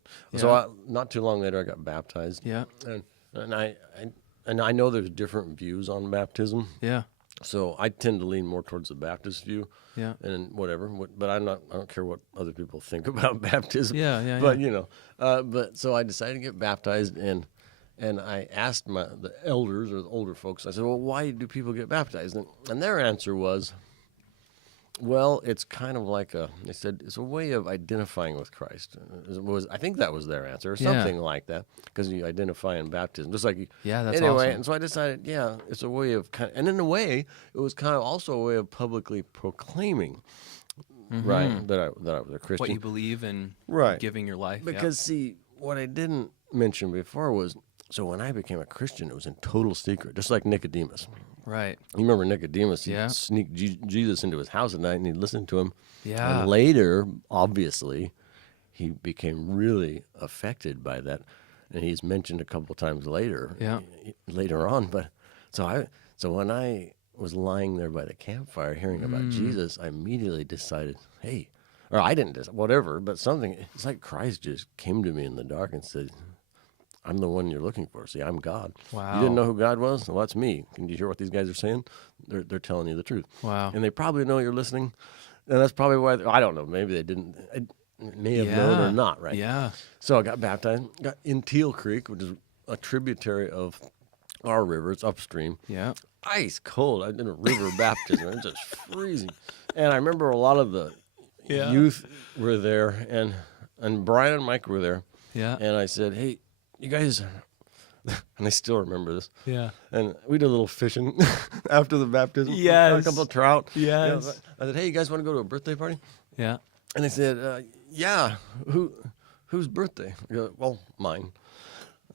not too long later, I got baptized. Yeah. And I know there's different views on baptism. Yeah. So I tend to lean more towards the Baptist view. Yeah. And whatever, but I don't care what other people think about baptism. Yeah. But but so I decided to get baptized, and I asked the elders or the older folks. I said, "Well, why do people get baptized?" And their answer was, "Well, it's kind of like they said it's a way of identifying with Christ." I think that was their answer, or something like that, because you identify in baptism, just like Yeah, that's anyway. awesome. And so I decided, it's a way of and in a way, it was kind of also a way of publicly proclaiming right? That I was a Christian. What you believe in, Right. giving your life. Because see, what I didn't mention before was, so when I became a Christian, it was in total secret, just like Nicodemus. Right. You remember Nicodemus? He'd Yeah. sneak Jesus into his house at night, and he'd listen to him. Yeah. And later, obviously, he became really affected by that, and he's mentioned a couple times later. Yeah. Later on, but so when I was lying there by the campfire hearing about Jesus, I immediately decided, hey, or I didn't decide, whatever, but something. It's like Christ just came to me in the dark and said, I'm the one you're looking for. See, I'm God. Wow. You didn't know who God was? Well, that's me. Can you hear what these guys are saying? They're telling you the truth. Wow. And they probably know you're listening. And that's probably why, I don't know, maybe they didn't, may have known or not, right? Yeah. So I got baptized, got in Teal Creek, which is a tributary of our river. It's upstream. Yeah. Ice cold. I did a river baptism. It was just freezing. And I remember a lot of the youth were there, and Brian and Mike were there. Yeah. And I said, hey, you guys, and I still remember this. Yeah. And we did a little fishing after the baptism. Yes. Caught a couple of trout. Yes. You know, I said, hey, you guys want to go to a birthday party? Yeah. And they said, yeah. Whose birthday? I go, well, mine.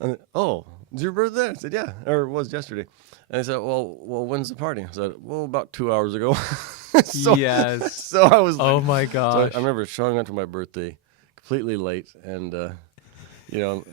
And oh, it's your birthday? I said, yeah, or it was yesterday. And they said, well, when's the party? I said, well, about 2 hours ago. Yes. So I was Oh like, my so gosh. I remember showing up to my birthday completely late and, you know,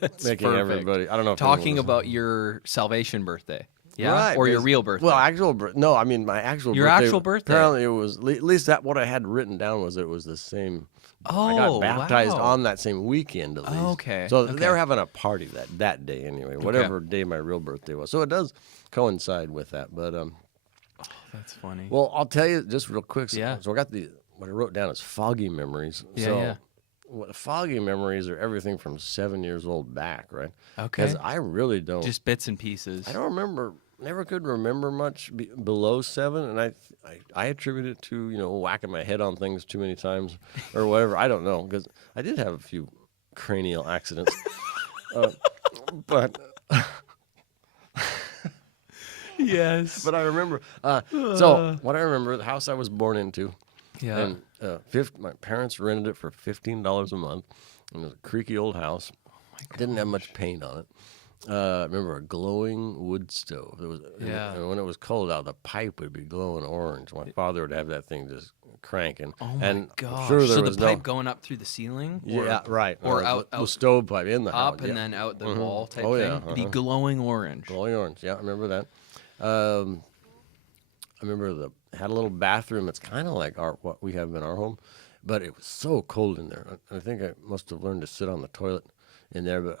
making perfect. everybody, I don't know if Talking anyone was- about your salvation birthday. Yeah. Right, Or your basi- real birthday. Well, no, I mean my actual Your birthday. actual birthday. Apparently, it was at least that what I had written down was it was the same. I got Oh, baptized wow. on that same weekend at least. Oh, okay, So okay. they were having a party that day anyway, whatever day my real birthday was. So it does coincide with that. But That's funny. well, I'll tell you just real quick. Yeah. So I got what I wrote down is foggy memories. Yeah, so yeah. What foggy memories are everything from 7 years old back, right? Okay. Because I really don't. Just bits and pieces. I don't remember. Never could remember much below 7, and I attribute it to whacking my head on things too many times or whatever. I don't know because I did have a few cranial accidents, but Yes. I remember. So what I remember, the house I was born into, Yeah. and my parents rented it for $15 a month. And it was a creaky old house. Didn't have much paint on it. I remember a glowing wood stove. It was, Yeah. and when it was cold out, the pipe would be glowing orange. My father would have that thing just cranking. Oh my and gosh. Sure, there so was the pipe no, going up through the ceiling? yeah, right. Or the stove pipe in the house. up and yeah. then out the wall type Oh, thing? yeah, It'd be glowing orange. Glowing orange. Yeah, I remember that. I remember had a little bathroom. It's kind of like what we have in our home, but it was so cold in there. I think I must have learned to sit on the toilet in there. But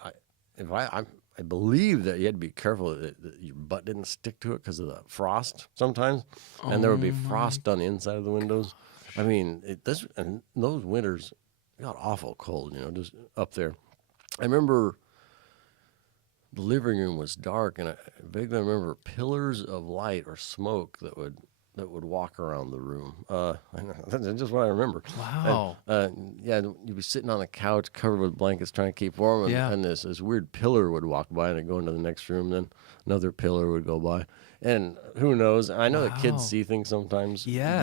I believe that you had to be careful that your butt didn't stick to it because of the frost sometimes, and there would be frost on the inside of the windows. I mean, and those winters got awful cold, just up there. I remember the living room was dark, and I vaguely remember pillars of light or smoke that would walk around the room. That's just what I remember. Wow. And, yeah, you'd be sitting on the couch covered with blankets trying to keep warm, and this weird pillar would walk by and it'd go into the next room. Then another pillar would go by, and who knows? I know that Wow. kids see things sometimes. Yes.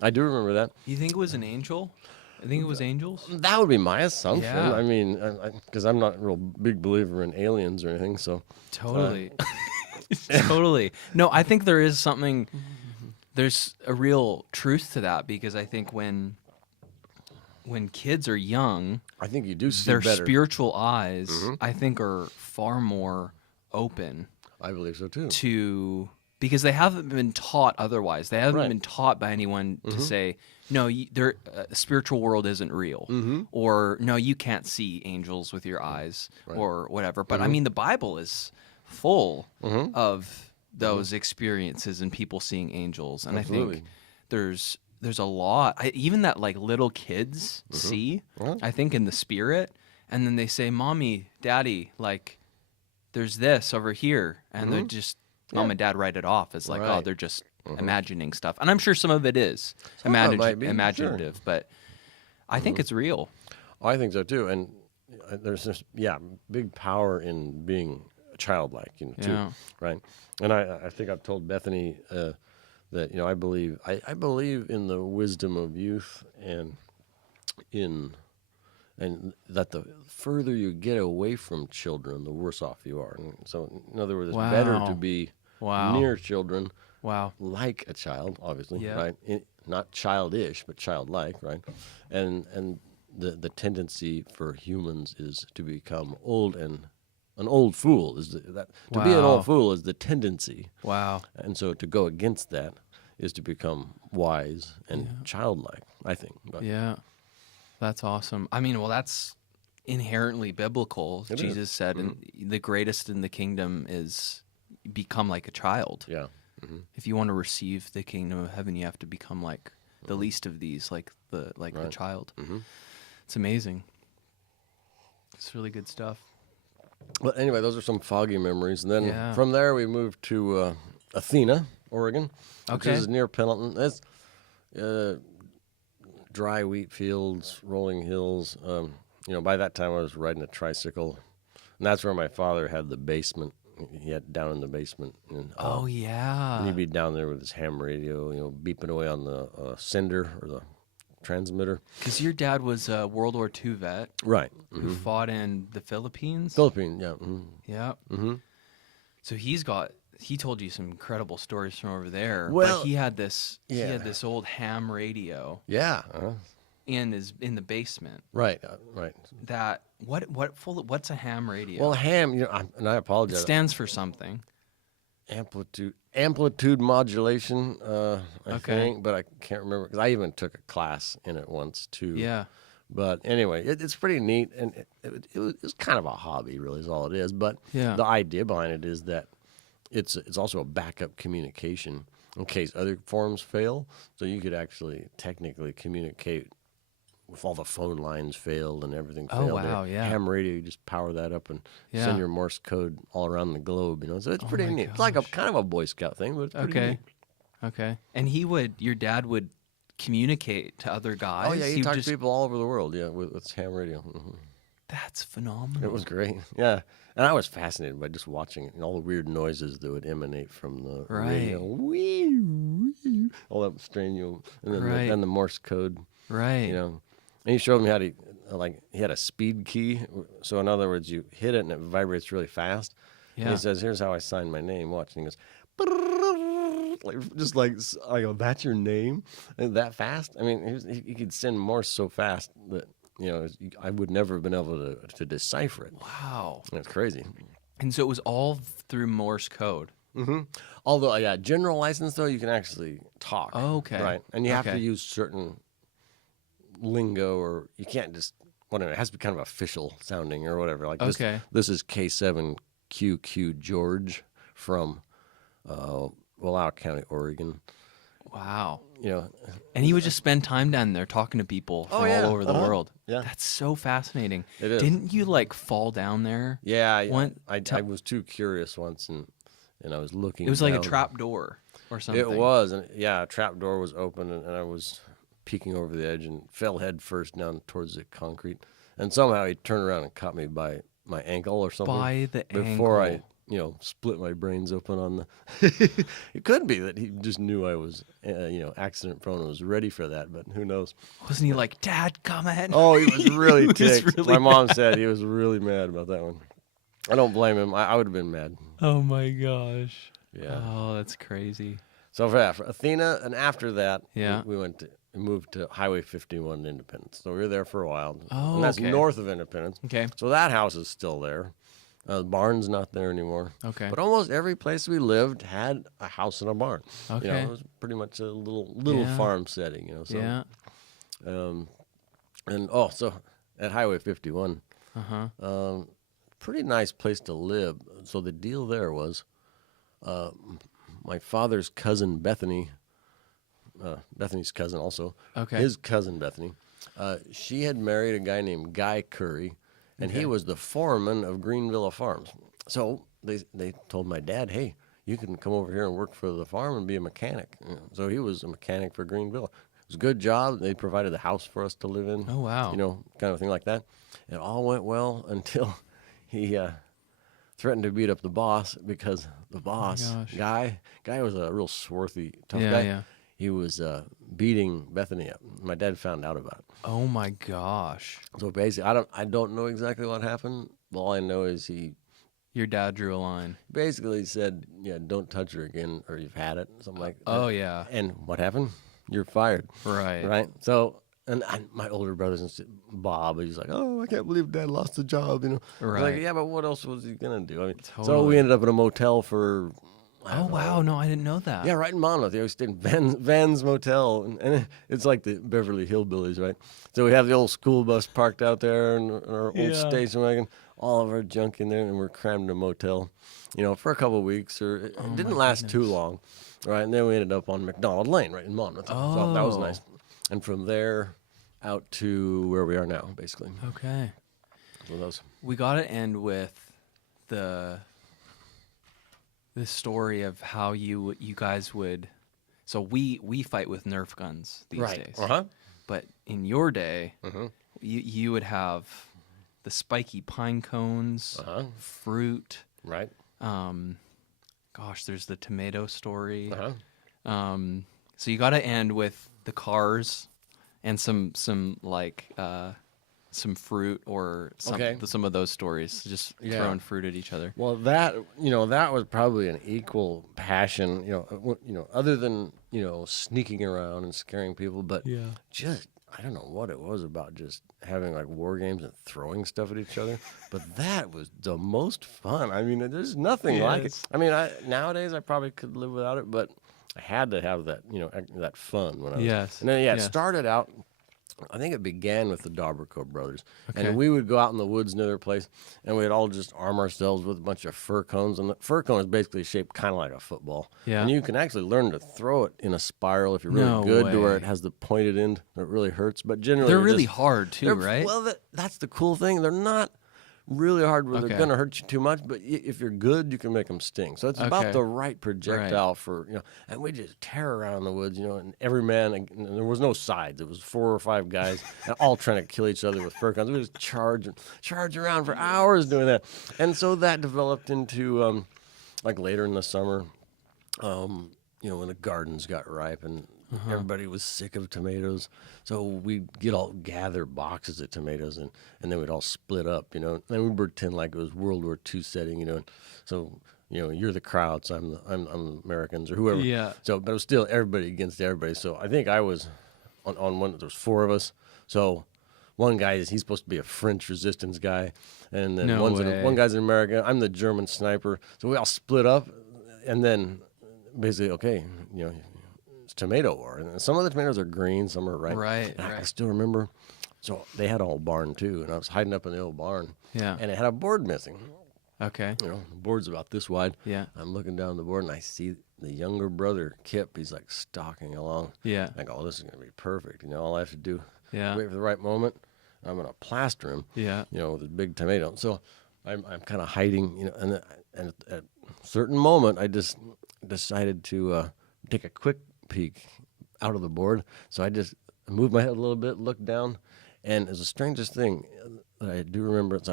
But I do remember that. You think it was an angel? I think it was angels. That would be my assumption. Yeah. I mean, because I'm not a real big believer in aliens or anything, so. Totally. Totally. No, I think there is something, there's a real truth to that because I think when kids are young, I think you do see their better. spiritual eyes, I think, are far more open I believe so too. to, because they haven't been taught otherwise. They haven't Right. been taught by anyone to say, no, the spiritual world isn't real, or no, you can't see angels with your eyes, or whatever. But I mean, the Bible is full of those experiences and people seeing angels, and I Absolutely. think there's a lot, even that like little kids see. I think in the spirit, and then they say, "Mommy, Daddy, like there's this over here," and they're just mom and dad write it off as like, oh, Right. they're just imagining stuff, and I'm sure some of it is Some of it might be, imaginative, but I think it's real. I think so too, and there's this big power in being childlike, too, Yeah. right? And I think I've told Bethany that I believe in the wisdom of youth, and that the further you get away from children, the worse off you are. And so, in other words, it's better to be near children, like a child, obviously, right? Not childish, but childlike, right? And the tendency for humans is to become old, and an old fool is to be an old fool is the tendency. Wow. And so to go against that is to become wise and childlike, I think. But Yeah. That's awesome. I mean, well, that's inherently biblical. It Jesus is. said, and the greatest in the kingdom is become like a child. yeah. If you want to receive the kingdom of heaven, you have to become like the least of these, like the child. It's amazing. It's really good stuff. But anyway, those are some foggy memories. And then Yeah. from there, we moved to Athena, Oregon, which Okay. is near Pendleton. That's dry wheat fields, rolling hills. By that time, I was riding a tricycle, and that's where my father had the basement. He had down in the basement. And, Oh, and yeah. he'd be down there with his ham radio, beeping away on the sender or the transmitter. Because your dad was a World War II vet Right. who fought in the Philippines. Philippines, yeah. Yeah. So he told you some incredible stories from over there. Well, but he had this yeah. old ham radio Yeah. in the basement. Right. Right. That what's a ham radio? Well, ham, and I it apologize. stands for something. Amplitude modulation, I Okay. think, but I can't remember because I even took a class in it once too. Yeah. But anyway, it's pretty neat, and it was kind of a hobby, really, is all it is. But Yeah. the idea behind it is that it's also a backup communication in case other forms fail. So you could actually technically communicate if all the phone lines failed and everything Oh, failed. wow, there. yeah. Ham radio, you just power that up and Yeah. send your Morse code all around the globe. So it's Oh pretty my neat. It's like a gosh. kind of a Boy Scout thing, but it's pretty Okay. neat. Okay. And your dad would communicate to other guys. Oh yeah, he would talked just- to people all over the world. Yeah, with ham radio. That's phenomenal. It was great. Yeah, and I was fascinated by just watching it and all the weird noises that would emanate from the radio. Wee, wee, all that strange, and then Right. and the Morse code. Right. And he showed me how to he had a speed key. So in other words, you hit it and it vibrates really fast. And Yeah. he says, "Here's how I sign my name." Watch, and he goes. I go, that's your name? And that fast? I mean, he could send Morse so fast that, I would never have been able to decipher it. Wow. That's crazy. And so it was all through Morse code. Although, yeah, general license, though, you can actually talk. Oh, okay. Right? And you have to Okay. use certain lingo, or you can't just, whatever, it has to be kind of official sounding or whatever. Like Okay. this is K7QQ George from Wallowa County, Oregon. Wow. You know, And he would just spend time down there talking to people from yeah. all over the world. Yeah. That's so fascinating. It is. Didn't you fall down there? yeah, One- I was too curious once, and I was looking. It was like a down. trap door or something. It was, and a trap door was open, and I was peeking over the edge and fell head first down towards the concrete, and somehow he turned around and caught me by my ankle or something. By the before ankle. I split my brains open on the. It could be that he just knew I was accident prone and was ready for that, but who knows? Wasn't he like, Dad, come in? Oh, he was really He was ticked. really My mom said he was really mad about that one. I don't blame him. I would have been mad. Oh my gosh. Yeah. Oh, that's crazy. So for Athena, and after that, Yeah. we moved to Highway 51 in Independence. So we were there for a while. Oh, and that's okay. north of Independence. Okay. So that house is still there. The barn's not there anymore. Okay. But almost every place we lived had a house and a barn. Okay. It was pretty much a little Yeah. farm setting. So, Yeah. So at Highway 51, Uh-huh. pretty nice place to live. So the deal there was, my father's cousin Bethany, Bethany's cousin also, Okay. his cousin Bethany, she had married a guy named Guy Curry, and he was the foreman of Greenville Farms. So they told my dad, hey, you can come over here and work for the farm and be a mechanic. So he was a mechanic for Greenville. It was a good job. They provided the house for us to live in. Oh, wow. Kind of thing like that. It all went well until he threatened to beat up the boss because the boss guy was a real swarthy, tough guy. Yeah. He was beating Bethany up. My dad found out about it. Oh my gosh. So basically, I don't know exactly what happened. All I know is he Your dad drew a line. basically said, "Yeah, don't touch her again, or you've had it," something like that. Oh yeah. And what happened? You're fired. Right. Right. So, and my older brothers and Bob, he's like, "Oh, I can't believe Dad lost the job." I was Right. like, yeah, but what else was he gonna do? I mean, so Totally. we ended up in a motel for. I Oh don't know. wow, no, I didn't know that. Yeah, right in Monmouth. We stayed in Van's Motel, and it's like the Beverly Hillbillies, right? So we have the old school bus parked out there, and our old station wagon, all of our junk in there, and we're crammed in a motel, for a couple of weeks. Or it didn't last too long, right? And then we ended up on Mcdonald Lane, right in Monmouth. So that was nice. And from there out to where we are now, basically. Okay. So that was, We got to end with the story of how you guys would. So we fight with Nerf guns these days. But in your day, you would have the spiky pine cones, fruit. right. Gosh, there's the tomato story. So you got to end with the cars and some fruit or some of those stories. Just throwing fruit at each other. Well, that was probably an equal passion. Other than sneaking around and scaring people, but just I don't know what it was about just having like war games and throwing stuff at each other. But that was the most fun. I mean, there's nothing like it. I mean, nowadays I probably could live without it, but I had to have that that fun when I was. And then it started out. I think it began with the Dobrko brothers. Okay. And we would go out in the woods near their place, and we'd all just arm ourselves with a bunch of fir cones. And the fir cone is basically shaped kind of like a football. Yeah. And you can actually learn to throw it in a spiral if you're really good to where it has the pointed end that really hurts. But generally, They're really hard too, right? Well, that's the cool thing. They're not really hard where they're going to hurt you too much, but if you're good, you can make them sting. So it's about the right projectile for, and we just tear around the woods, and every man, and there was no sides. It was 4 or 5 guys and all trying to kill each other with fir cones. We just charge around for hours doing that. And so that developed into, like later in the summer, when the gardens got ripe and everybody was sick of tomatoes. So we'd gather boxes of tomatoes and then we'd all split up, and we'd pretend like it was World War II setting, and so, you're the Krauts, I'm the Americans or whoever. Yeah. So, but it was still everybody against everybody. So I think I was on one, there was 4 of us. So one guy he's supposed to be a French resistance guy. And then one guy's an American. I'm the German sniper. So we all split up and then basically, okay, tomato war, and some of the tomatoes are green, some are ripe. Right. I still remember. So they had an old barn too, and I was hiding up in the old barn. Yeah. And it had a board missing. Okay. The board's about this wide. Yeah. I'm looking down the board and I see the younger brother Kip. He's like stalking along. Yeah. I go, oh, this is gonna be perfect. All I have to do, Yeah. wait for the right moment. I'm gonna plaster him. Yeah. With a big tomato. So I'm kind of hiding. And at a certain moment, I just decided to take a quick peek out of the board. So I just moved my head a little bit, looked down, and it's the strangest thing that I do remember. It's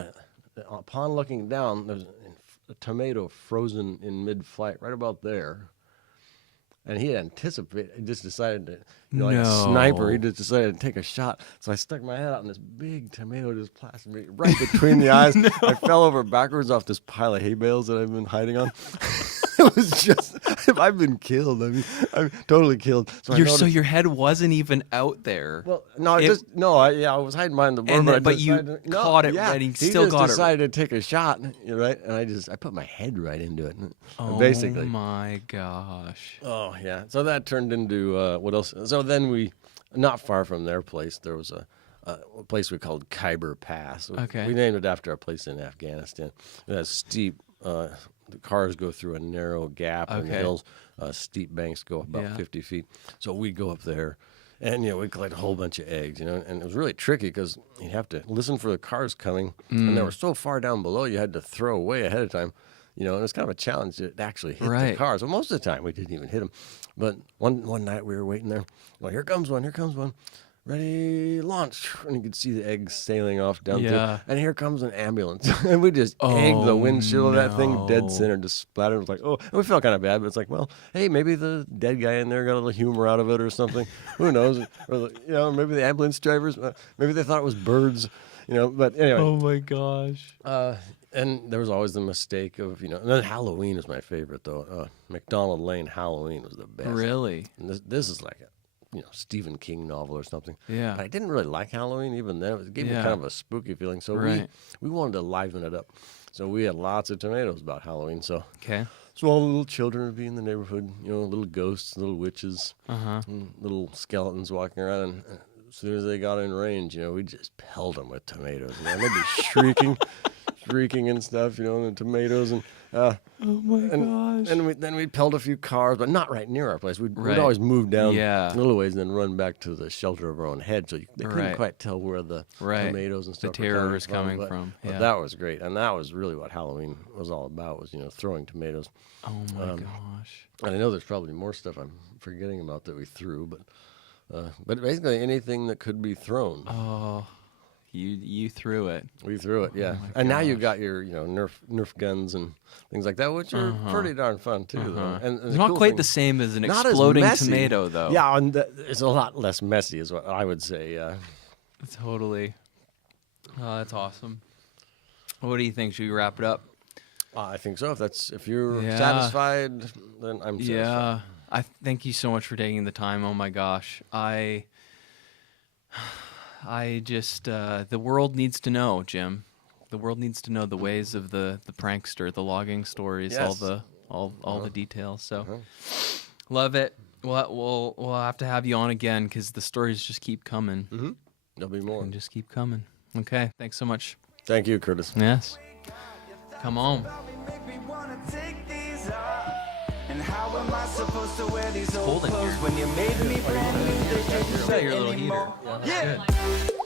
upon looking down, there's a tomato frozen in mid-flight right about there. And he had anticipated, he just decided to, like a sniper, he just decided to take a shot. So I stuck my head out and this big tomato just plastered me right between the eyes. I fell over backwards off this pile of hay bales that I've been hiding on. It was just, I've been killed. I mean, I'm totally killed. So your head wasn't even out there. Well, no, I was hiding behind the board, but you caught it, and he still got it. He decided to take a shot, right? And I put my head right into it, basically. Oh my gosh. Oh yeah. So that turned into what else? So then not far from their place, there was a place we called Khyber Pass. Okay. We named it after a place in Afghanistan. It has steep. The cars go through a narrow gap in the hills. Steep banks go about 50 feet. So we go up there, and we collect a whole bunch of eggs. And it was really tricky because you'd have to listen for the cars coming, and they were so far down below you had to throw way ahead of time. And it was kind of a challenge to actually hit the cars. Well, most of the time we didn't even hit them, but one night we were waiting there. Well, here comes one. ready, launch. And you could see the eggs sailing off down through. Yeah. And here comes an ambulance. And we just egged the windshield of that thing dead center, just splattered. It was like, oh, and we felt kind of bad, but it's like, well, hey, maybe the dead guy in there got a little humor out of it or something. Who knows? Or, maybe the ambulance drivers, maybe they thought it was birds, but anyway. Oh my gosh. And there was always the mistake of, and then Halloween is my favorite, though. Mcdonald Lane Halloween was the best. Really? And this is like a, Stephen King novel or something. Yeah. But I didn't really like Halloween even then. It gave me kind of a spooky feeling. So we wanted to liven it up. So we had lots of tomatoes about Halloween. So all the little children would be in the neighborhood, little ghosts, little witches, little skeletons walking around. And as soon as they got in range, we just pelled them with tomatoes. They'd be shrieking and stuff, and the tomatoes and oh my gosh. And then we'd pelled a few cars, but not right near our place. We'd always move down a little ways and then run back to the shelter of our own hedge, so they couldn't quite tell where the tomatoes and stuff the terror was coming from. But that was great, and that was really what Halloween was all about, was throwing tomatoes. Oh my gosh. And I know there's probably more stuff I'm forgetting about that we threw, but basically anything that could be thrown. Oh. You threw it. We threw it, yeah. And now you got your, Nerf guns and things like that, which are pretty darn fun too, though. And it's not quite the same as an exploding tomato, though. Yeah, and it's a lot less messy, is what I would say. Yeah. Totally. Oh, that's awesome. What do you think? Should we wrap it up? I think so. If you're satisfied, then I'm satisfied. Yeah. I thank you so much for taking the time. Oh my gosh, I just the world needs to know, Jim. The world needs to know the ways of the prankster, the logging stories, all the details. So love it. We'll have to have you on again, because the stories just keep coming. Mm-hmm. There'll be more. And just keep coming. Okay. Thanks so much. Thank you, Curtis. Yes. Come on. And how am I supposed to wear these old Cold in clothes here. when you made me brand new? They didn't Got fit your little anymore. heater. Yeah. Yeah.